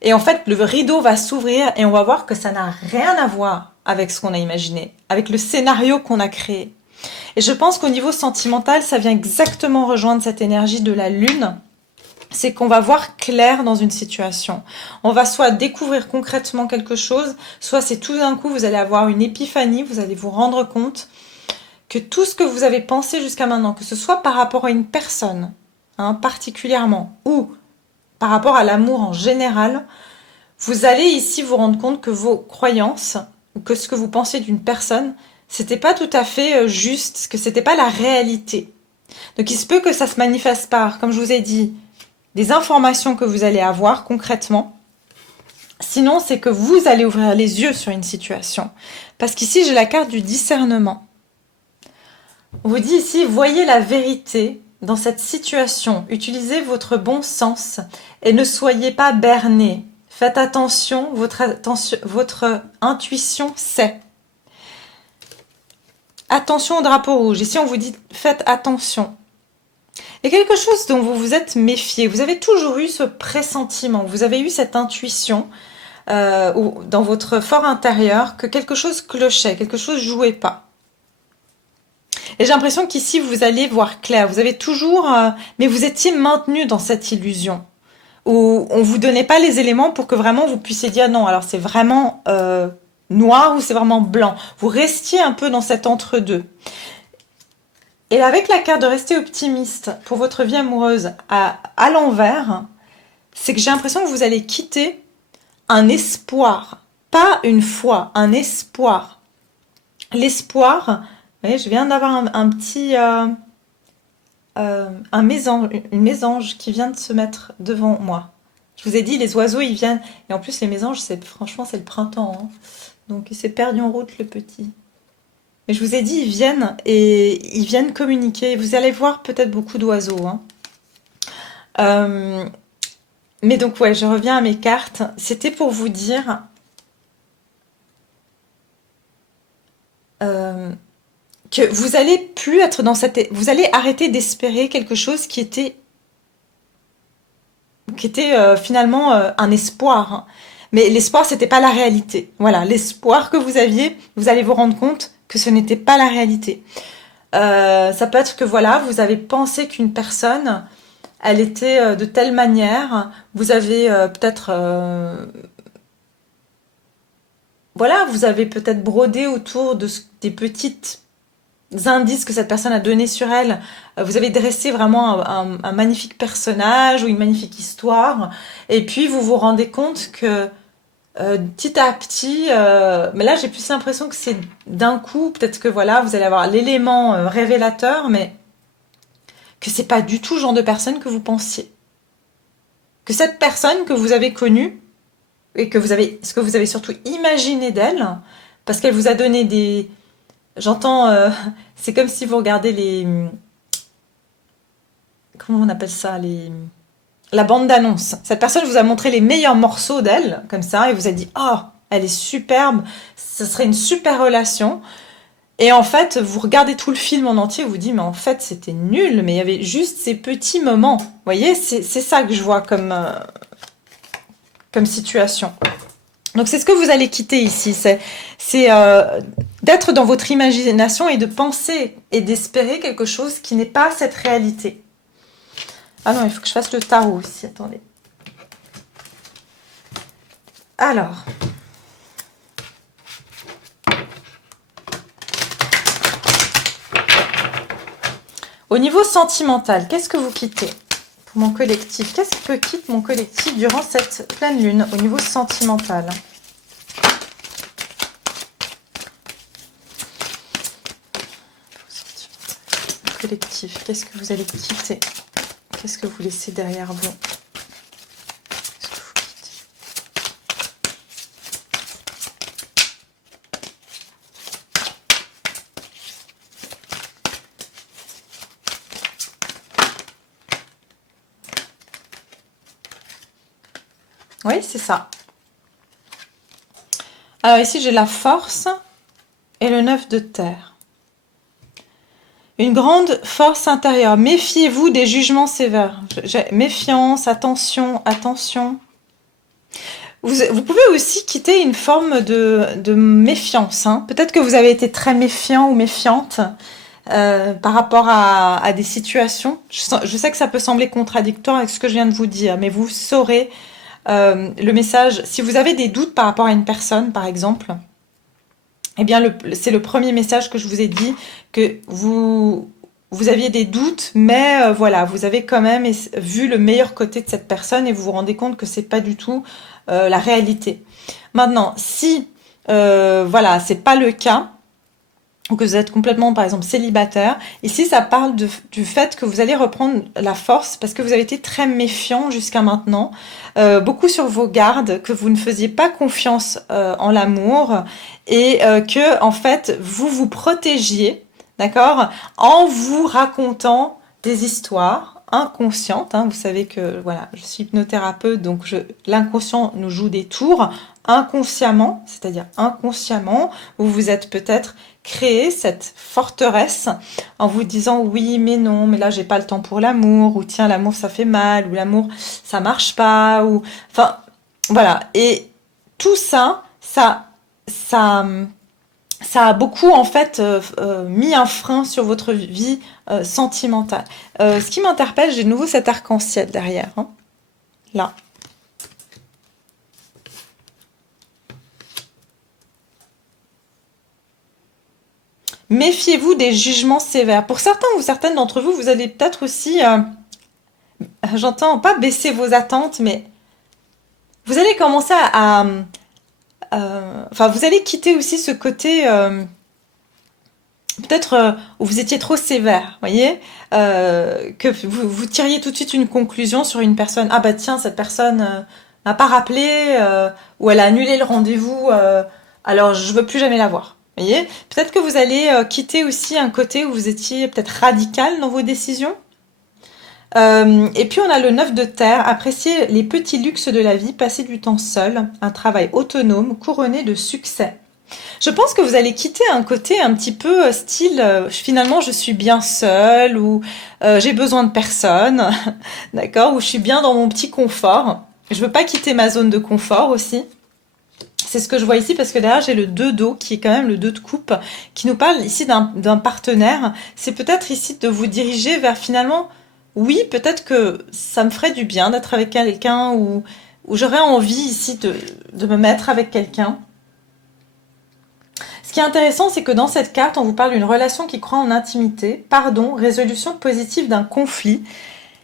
Et en fait, le rideau va s'ouvrir et on va voir que ça n'a rien à voir avec ce qu'on a imaginé, avec le scénario qu'on a créé. Et je pense qu'au niveau sentimental, ça vient exactement rejoindre cette énergie de la lune. C'est qu'on va voir clair dans une situation. On va soit découvrir concrètement quelque chose, soit c'est tout d'un coup, vous allez avoir une épiphanie, vous allez vous rendre compte que tout ce que vous avez pensé jusqu'à maintenant, que ce soit par rapport à une personne, particulièrement, ou par rapport à l'amour en général, vous allez ici vous rendre compte que vos croyances, ou que ce que vous pensez d'une personne, c'était pas tout à fait juste, que c'était pas la réalité. Donc il se peut que ça se manifeste par, comme je vous ai dit, des informations que vous allez avoir concrètement. Sinon, c'est que vous allez ouvrir les yeux sur une situation. Parce qu'ici, j'ai la carte du discernement. On vous dit ici, voyez la vérité dans cette situation. Utilisez votre bon sens et ne soyez pas berné. Faites attention, votre intuition sait. Attention au drapeau rouge. Ici, on vous dit, faites attention. Il y a quelque chose dont vous vous êtes méfié. Vous avez toujours eu ce pressentiment. Vous avez eu cette intuition dans votre fort intérieur que quelque chose clochait, quelque chose jouait pas. Et j'ai l'impression qu'ici, vous allez voir clair. Vous avez toujours... mais vous étiez maintenu dans cette illusion. Où on vous donnait pas les éléments pour que vraiment vous puissiez dire non. Alors c'est vraiment noir ou c'est vraiment blanc. Vous restiez un peu dans cet entre-deux. Et avec la carte de rester optimiste pour votre vie amoureuse à l'envers, c'est que j'ai l'impression que vous allez quitter un espoir, pas une foi, un espoir. L'espoir, vous voyez, je viens d'avoir un petit... un mésange, une mésange qui vient de se mettre devant moi. Je vous ai dit, les oiseaux, ils viennent. Et en plus, les mésanges, franchement, c'est le printemps. Hein. Donc, il s'est perdu en route, le petit. Mais je vous ai dit, ils viennent et ils viennent communiquer. Vous allez voir peut-être beaucoup d'oiseaux. Hein. Mais donc, ouais, je reviens à mes cartes. C'était pour vous dire... que vous allez plus être dans cette... Vous allez arrêter d'espérer quelque chose qui était finalement un espoir. Hein. Mais l'espoir, c'était pas la réalité. Voilà, l'espoir que vous aviez, vous allez vous rendre compte que ce n'était pas la réalité. Ça peut être que voilà, vous avez pensé qu'une personne, elle était de telle manière. Vous avez peut-être... voilà, vous avez peut-être brodé autour des petites indices que cette personne a donné sur elle. Vous avez dressé vraiment un magnifique personnage ou une magnifique histoire. Et puis, vous vous rendez compte que petit à petit, mais là, j'ai plus l'impression que c'est d'un coup, peut-être que voilà, vous allez avoir l'élément révélateur, mais que c'est pas du tout le genre de personne que vous pensiez. Que cette personne que vous avez connue, et ce que vous avez surtout imaginé d'elle, parce qu'elle vous a donné des... J'entends, c'est comme si vous regardez comment on appelle ça, la bande d'annonce. Cette personne vous a montré les meilleurs morceaux d'elle, comme ça, et vous a dit, oh, elle est superbe, ce serait une super relation. Et en fait, vous regardez tout le film en entier, vous dites, mais en fait, c'était nul, mais il y avait juste ces petits moments. Vous voyez, c'est ça que je vois comme situation. Donc c'est ce que vous allez quitter ici, c'est d'être dans votre imagination et de penser et d'espérer quelque chose qui n'est pas cette réalité. Ah non, il faut que je fasse le tarot aussi, attendez. Alors. Au niveau sentimental, qu'est-ce que vous quittez pour mon collectif? Qu'est-ce que quitte mon collectif durant cette pleine lune au niveau sentimental? Collectif, qu'est-ce que vous allez quitter? Qu'est-ce que vous laissez derrière vous? Qu'est-ce que vous quittez? Oui, c'est ça. Alors ici, j'ai la force et le 9 de terre. Une grande force intérieure. Méfiez-vous des jugements sévères. Méfiance, attention, attention. Vous pouvez aussi quitter une forme de méfiance. Hein. Peut-être que vous avez été très méfiant ou méfiante par rapport à des situations. Je sais que ça peut sembler contradictoire avec ce que je viens de vous dire, mais vous saurez le message. Si vous avez des doutes par rapport à une personne, par exemple, eh bien, c'est le premier message que je vous ai dit, que vous aviez des doutes, mais voilà, vous avez quand même vu le meilleur côté de cette personne et vous vous rendez compte que c'est pas du tout la réalité. Maintenant, si voilà, c'est pas le cas, ou que vous êtes complètement, par exemple, célibataire, ici, ça parle du fait que vous allez reprendre la force parce que vous avez été très méfiant jusqu'à maintenant, beaucoup sur vos gardes, que vous ne faisiez pas confiance en l'amour et que, en fait, vous vous protégiez, d'accord, en vous racontant des histoires inconscientes. Hein, vous savez que, voilà, je suis hypnothérapeute, donc l'inconscient nous joue des tours. Inconsciemment, c'est-à-dire inconsciemment, vous vous êtes peut-être créé cette forteresse en vous disant oui mais non, mais là j'ai pas le temps pour l'amour, ou tiens l'amour ça fait mal, ou l'amour ça marche pas, ou enfin voilà. Et tout ça, ça a beaucoup en fait mis un frein sur votre vie sentimentale. Ce qui m'interpelle, j'ai de nouveau cet arc-en-ciel derrière, hein, là. Méfiez-vous des jugements sévères. Pour certains ou certaines d'entre vous, vous allez peut-être aussi, j'entends pas baisser vos attentes, mais vous allez commencer enfin, vous allez quitter aussi ce côté peut-être où vous étiez trop sévère, voyez, que vous tiriez tout de suite une conclusion sur une personne. Ah bah tiens, cette personne m'a pas rappelé ou elle a annulé le rendez-vous, alors je veux plus jamais la voir. Voyez, peut-être que vous allez quitter aussi un côté où vous étiez peut-être radical dans vos décisions. Et puis on a le 9 de terre, apprécier les petits luxes de la vie, passer du temps seul, un travail autonome couronné de succès. Je pense que vous allez quitter un côté un petit peu style finalement je suis bien seule ou j'ai besoin de personne, d'accord, ou je suis bien dans mon petit confort. Je veux pas quitter ma zone de confort aussi. C'est ce que je vois ici parce que derrière j'ai le 2 d'eau qui est quand même le 2 de coupe qui nous parle ici d'un partenaire. C'est peut-être ici de vous diriger vers finalement, oui, peut-être que ça me ferait du bien d'être avec quelqu'un ou j'aurais envie ici de me mettre avec quelqu'un. Ce qui est intéressant, c'est que dans cette carte, on vous parle d'une relation qui croit en intimité, pardon, résolution positive d'un conflit.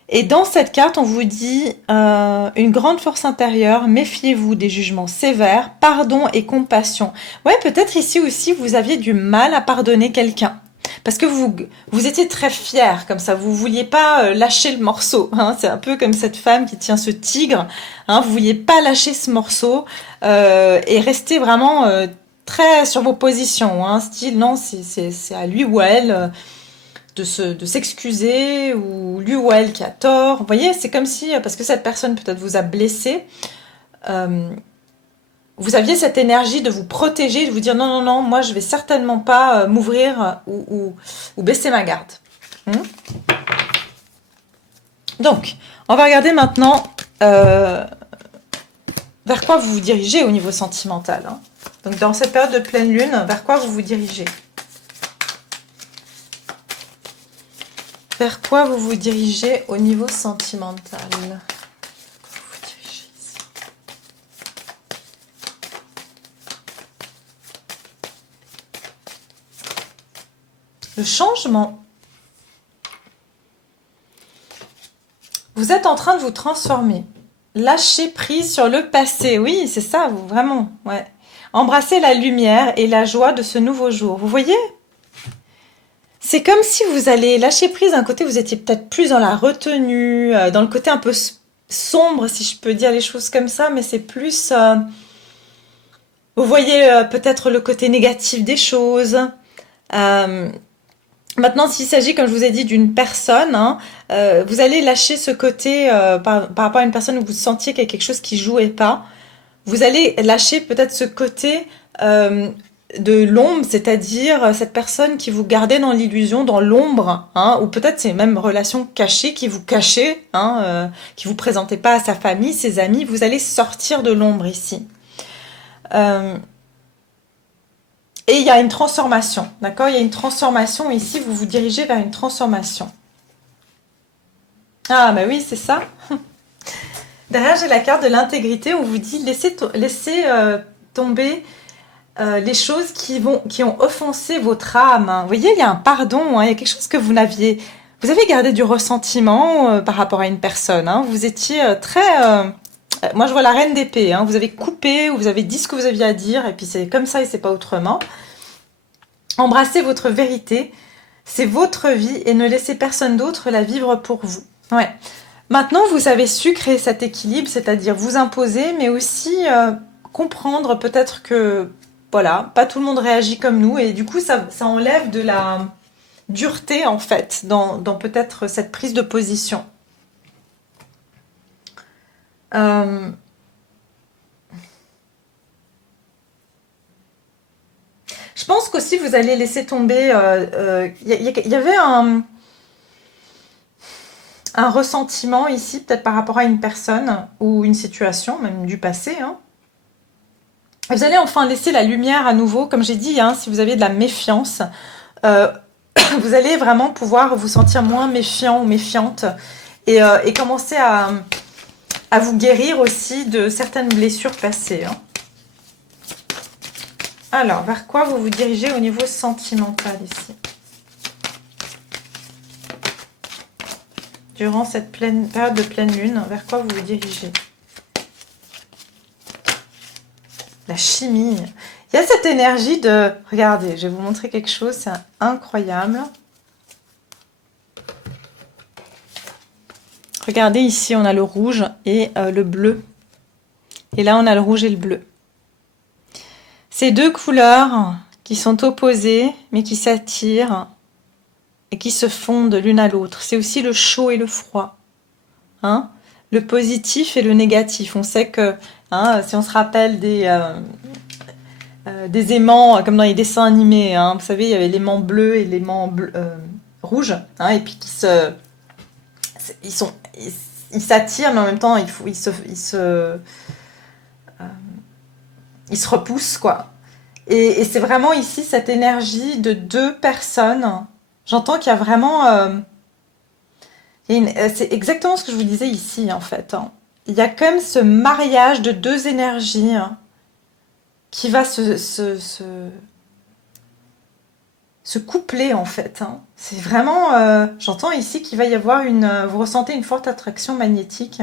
Et dans cette carte, on vous dit une grande force intérieure, méfiez-vous des jugements sévères, pardon et compassion. Ouais, peut-être ici aussi, vous aviez du mal à pardonner quelqu'un. Parce que vous étiez très fier comme ça, vous vouliez pas lâcher le morceau. Hein. C'est un peu comme cette femme qui tient ce tigre. Hein. Vous vouliez pas lâcher ce morceau et rester vraiment très sur vos positions. Hein. Style, non, c'est à lui ou à elle de s'excuser ou lui ou elle qui a tort. Vous voyez, c'est comme si, parce que cette personne peut-être vous a blessé, vous aviez cette énergie de vous protéger, de vous dire non, non, non, moi je vais certainement pas m'ouvrir ou baisser ma garde. Donc, on va regarder maintenant vers quoi vous vous dirigez au niveau sentimental. Hein. Donc, dans cette période de pleine lune, vers quoi vous vous dirigez? Vers quoi vous vous dirigez au niveau sentimental? Le changement. Vous êtes en train de vous transformer. Lâcher prise sur le passé. Oui, c'est ça, vous, vraiment. Ouais. Embrasser la lumière et la joie de ce nouveau jour. Vous voyez? C'est comme si vous allez lâcher prise d'un côté, vous étiez peut-être plus dans la retenue, dans le côté un peu sombre, si je peux dire les choses comme ça, mais c'est plus... vous voyez peut-être le côté négatif des choses. Maintenant, s'il s'agit, comme je vous ai dit, d'une personne, hein, vous allez lâcher ce côté par rapport à une personne où vous sentiez qu'il y a quelque chose qui jouait pas. Vous allez lâcher peut-être ce côté de l'ombre, c'est-à-dire cette personne qui vous gardait dans l'illusion, dans l'ombre, hein, ou peut-être c'est même relation cachée qui vous cachait, hein, qui vous présentait pas à sa famille, ses amis. Vous allez sortir de l'ombre ici. Et il y a une transformation, d'accord? Il y a une transformation ici, vous vous dirigez vers une transformation. Ah, bah oui, c'est ça. Derrière, j'ai la carte de l'intégrité. On vous dit laissez tomber les choses qui ont offensé votre âme. Vous voyez, il y a un pardon, hein, il y a quelque chose que vous n'aviez... Vous avez gardé du ressentiment par rapport à une personne. Hein, vous étiez très... moi, je vois la reine d'épée. Hein, vous avez coupé, ou vous avez dit ce que vous aviez à dire, et puis c'est comme ça et c'est pas autrement. Embrassez votre vérité. C'est votre vie et ne laissez personne d'autre la vivre pour vous. Ouais. Maintenant, vous avez su créer cet équilibre, c'est-à-dire vous imposer, mais aussi comprendre peut-être que, voilà, pas tout le monde réagit comme nous, et du coup, ça enlève de la dureté, en fait, dans peut-être cette prise de position. Je pense qu'aussi, vous allez laisser tomber... Il y avait un ressentiment ici, peut-être par rapport à une personne ou une situation, même du passé. Hein. Vous allez enfin laisser la lumière à nouveau, comme j'ai dit, hein, si vous avez de la méfiance, vous allez vraiment pouvoir vous sentir moins méfiant ou méfiante et commencer à vous guérir aussi de certaines blessures passées. Hein. Alors, vers quoi vous vous dirigez au niveau sentimental ici? Durant cette période de pleine lune, vers quoi vous vous dirigez? La chimie. Il y a cette énergie de... Regardez, je vais vous montrer quelque chose, c'est incroyable. Regardez ici, on a le rouge et le bleu. Et là, on a le rouge et le bleu. Ces deux couleurs qui sont opposées, mais qui s'attirent et qui se fondent l'une à l'autre. C'est aussi le chaud et le froid. Hein? Le positif et le négatif. On sait que, hein, si on se rappelle des aimants, comme dans les dessins animés, hein, vous savez, il y avait l'aimant bleu et l'aimant rouge, hein, et puis ils s'attirent, mais en même temps, ils se repoussent, quoi. Et c'est vraiment ici cette énergie de deux personnes. J'entends qu'il y a vraiment... c'est exactement ce que je vous disais ici, en fait. Hein. Il y a quand même ce mariage de deux énergies qui va se coupler, en fait. Hein. C'est vraiment... j'entends ici qu'il va y avoir vous ressentez une forte attraction magnétique.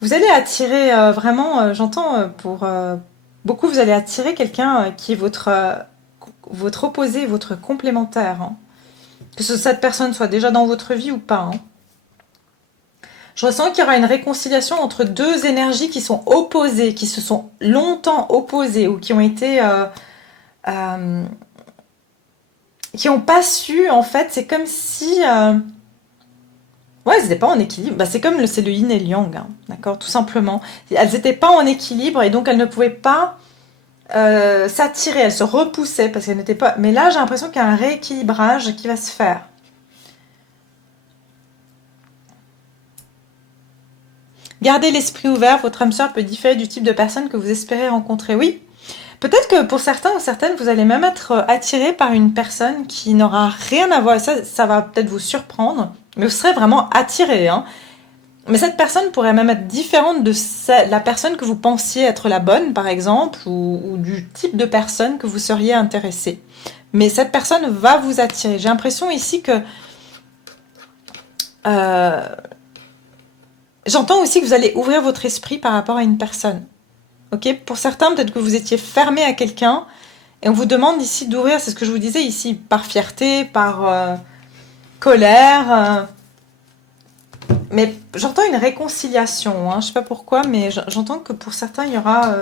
Vous allez attirer vraiment... j'entends pour... beaucoup, vous allez attirer quelqu'un qui est votre opposé, votre complémentaire. Hein. Que cette personne soit déjà dans votre vie ou pas. Hein. Je ressens qu'il y aura une réconciliation entre deux énergies qui sont opposées, qui se sont longtemps opposées ou qui ont été... qui n'ont pas su, en fait, c'est comme si... ouais, elles n'étaient pas en équilibre. Bah, c'est comme c'est le yin et le yang, hein, d'accord, tout simplement. Elles n'étaient pas en équilibre et donc elles ne pouvaient pas s'attirer, elles se repoussaient parce qu'elles n'étaient pas... Mais là, j'ai l'impression qu'il y a un rééquilibrage qui va se faire. Gardez l'esprit ouvert, votre âme sœur peut différer du type de personne que vous espérez rencontrer. Oui, peut-être que pour certains ou certaines, vous allez même être attiré par une personne qui n'aura rien à voir. Ça va peut-être vous surprendre, mais vous serez vraiment attiré. Hein. Mais cette personne pourrait même être différente de la personne que vous pensiez être la bonne, par exemple, ou du type de personne que vous seriez intéressé. Mais cette personne va vous attirer. J'ai l'impression ici que... j'entends aussi que vous allez ouvrir votre esprit par rapport à une personne. Ok, pour certains, peut-être que vous étiez fermé à quelqu'un et on vous demande ici d'ouvrir, c'est ce que je vous disais ici, par fierté, par colère. Mais j'entends une réconciliation, hein, je ne sais pas pourquoi, mais j'entends que pour certains, il y aura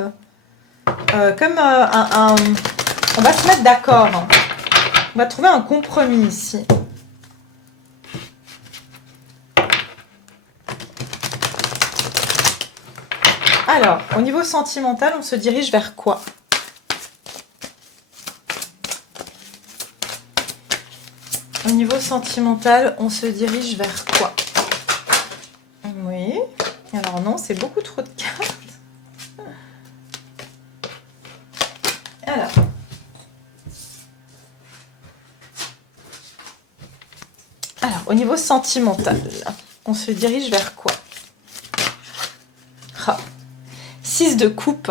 comme on va se mettre d'accord. Hein. On va trouver un compromis ici. Alors, au niveau sentimental, on se dirige vers quoi? Au niveau sentimental, on se dirige vers quoi? Oui. Alors non, c'est beaucoup trop de cartes. Alors, au niveau sentimental, on se dirige vers quoi? 6 de coupe.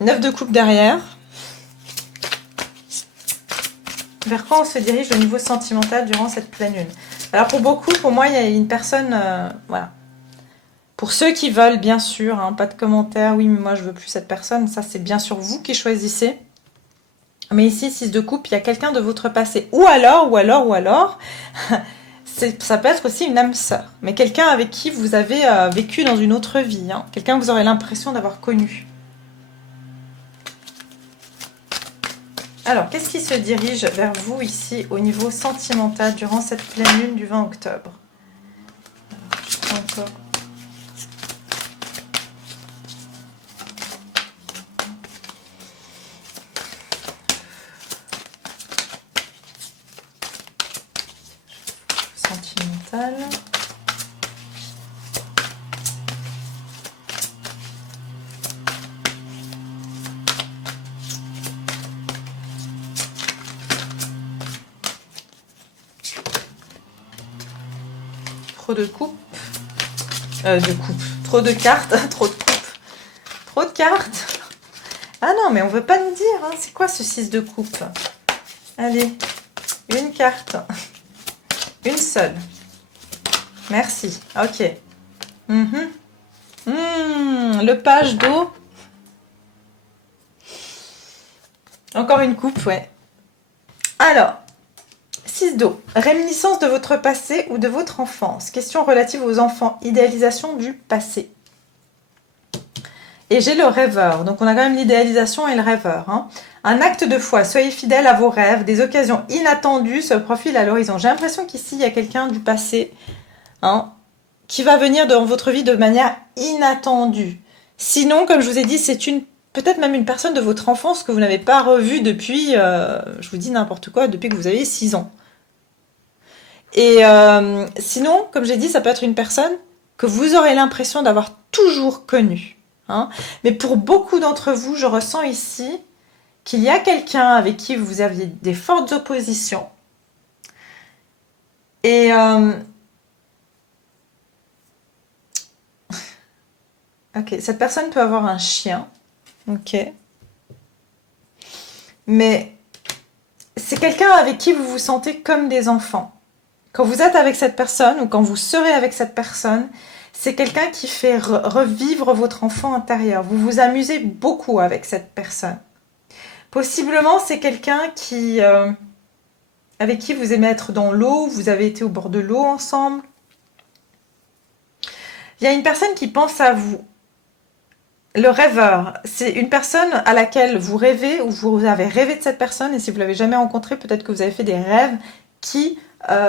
9 de coupe derrière. Vers quoi on se dirige au niveau sentimental durant cette pleine lune? Alors pour beaucoup, pour moi, il y a une personne... voilà. Pour ceux qui veulent, bien sûr, hein, pas de commentaires, oui, mais moi je veux plus cette personne. Ça, c'est bien sûr vous qui choisissez. Mais ici, 6 de coupe, il y a quelqu'un de votre passé. Ou alors... ça peut être aussi une âme sœur, mais quelqu'un avec qui vous avez vécu dans une autre vie, hein, quelqu'un que vous aurez l'impression d'avoir connu. Alors, qu'est-ce qui se dirige vers vous ici au niveau sentimental durant cette pleine lune du 20 octobre? Alors, je prends encore. Sentimental. Trop de coupe. Trop de cartes. Trop de coupe. Trop de cartes. Ah non, mais on veut pas nous dire. Hein. C'est quoi ce 6 de coupe? Allez, une carte. Une seule. Merci. Ok. Le page d'eau. Encore une coupe, ouais. Alors, 6 d'eau. Réminiscence de votre passé ou de votre enfance. Question relative aux enfants. Idéalisation du passé. Et j'ai le rêveur. Donc, on a quand même l'idéalisation et le rêveur. Hein. Un acte de foi. Soyez fidèle à vos rêves. Des occasions inattendues se profilent à l'horizon. J'ai l'impression qu'ici, il y a quelqu'un du passé qui va venir dans votre vie de manière inattendue. Sinon, comme je vous ai dit, c'est peut-être même une personne de votre enfance que vous n'avez pas revue depuis, je vous dis n'importe quoi, depuis que vous avez 6 ans. Et sinon, comme j'ai dit, ça peut être une personne que vous aurez l'impression d'avoir toujours connue. Hein. Mais pour beaucoup d'entre vous, je ressens ici qu'il y a quelqu'un avec qui vous aviez des fortes oppositions. Et ok, cette personne peut avoir un chien. Ok. Mais c'est quelqu'un avec qui vous vous sentez comme des enfants. Quand vous êtes avec cette personne ou quand vous serez avec cette personne, c'est quelqu'un qui fait revivre votre enfant intérieur. Vous vous amusez beaucoup avec cette personne. Possiblement, c'est quelqu'un avec qui vous aimez être dans l'eau, vous avez été au bord de l'eau ensemble. Il y a une personne qui pense à vous. Le rêveur, c'est une personne à laquelle vous rêvez ou vous avez rêvé de cette personne et si vous ne l'avez jamais rencontrée, peut-être que vous avez fait des rêves qui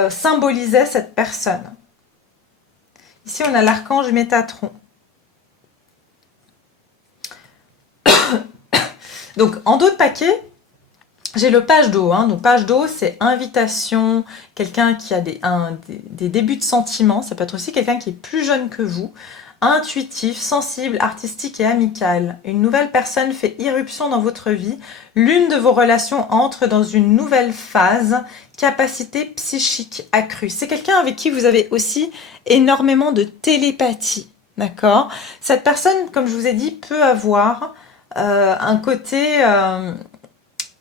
symbolisaient cette personne. Ici, on a l'archange Métatron. Donc, en dos de paquet, j'ai le page d'eau. Hein. Donc, page d'eau, c'est invitation, quelqu'un qui a des débuts de sentiments. Ça peut être aussi quelqu'un qui est plus jeune que vous. Intuitif, sensible, artistique et amical. Une nouvelle personne fait irruption dans votre vie. L'une de vos relations entre dans une nouvelle phase. Capacité psychique accrue. C'est quelqu'un avec qui vous avez aussi énormément de télépathie. D'accord? Cette personne, comme je vous ai dit, peut avoir un côté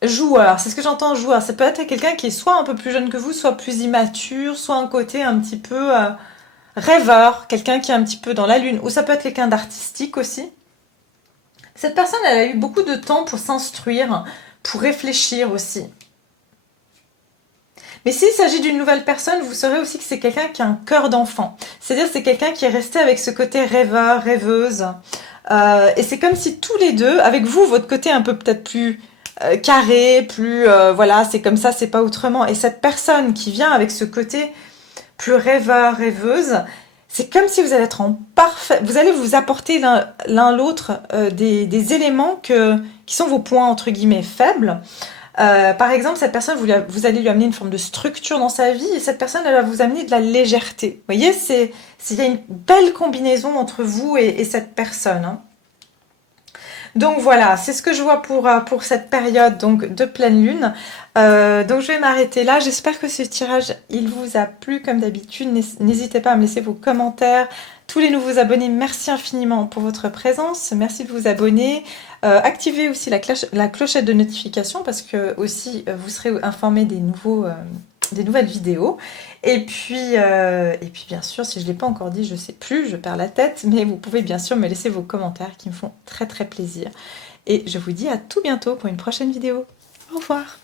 joueur. C'est ce que j'entends, joueur. Ça peut être quelqu'un qui est soit un peu plus jeune que vous, soit plus immature, soit un côté un petit peu rêveur, quelqu'un qui est un petit peu dans la lune, ou ça peut être quelqu'un d'artistique aussi. Cette personne, elle a eu beaucoup de temps pour s'instruire, pour réfléchir aussi. Mais s'il s'agit d'une nouvelle personne, vous saurez aussi que c'est quelqu'un qui a un cœur d'enfant. C'est-à-dire c'est quelqu'un qui est resté avec ce côté rêveur, rêveuse. Et c'est comme si tous les deux, avec vous, votre côté un peu peut-être plus carré, plus voilà, c'est comme ça, c'est pas autrement. Et cette personne qui vient avec ce côté plus rêveur, rêveuse, c'est comme si vous allez être en parfait... Vous allez vous apporter l'un l'autre des éléments qui sont vos points, entre guillemets, faibles. Par exemple, cette personne, vous allez lui amener une forme de structure dans sa vie et cette personne, elle va vous amener de la légèreté. Vous voyez, il y a une belle combinaison entre vous et cette personne. Hein. Donc voilà, c'est ce que je vois pour cette période donc, de pleine lune. Donc je vais m'arrêter là. J'espère que ce tirage, il vous a plu comme d'habitude. N'hésitez pas à me laisser vos commentaires. Tous les nouveaux abonnés, merci infiniment pour votre présence. Merci de vous abonner. Activez aussi la clochette de notification parce que aussi vous serez informé des nouvelles vidéos. Et puis bien sûr, si je ne l'ai pas encore dit, je ne sais plus, je perds la tête, mais vous pouvez bien sûr me laisser vos commentaires qui me font très très plaisir. Et je vous dis à tout bientôt pour une prochaine vidéo. Au revoir.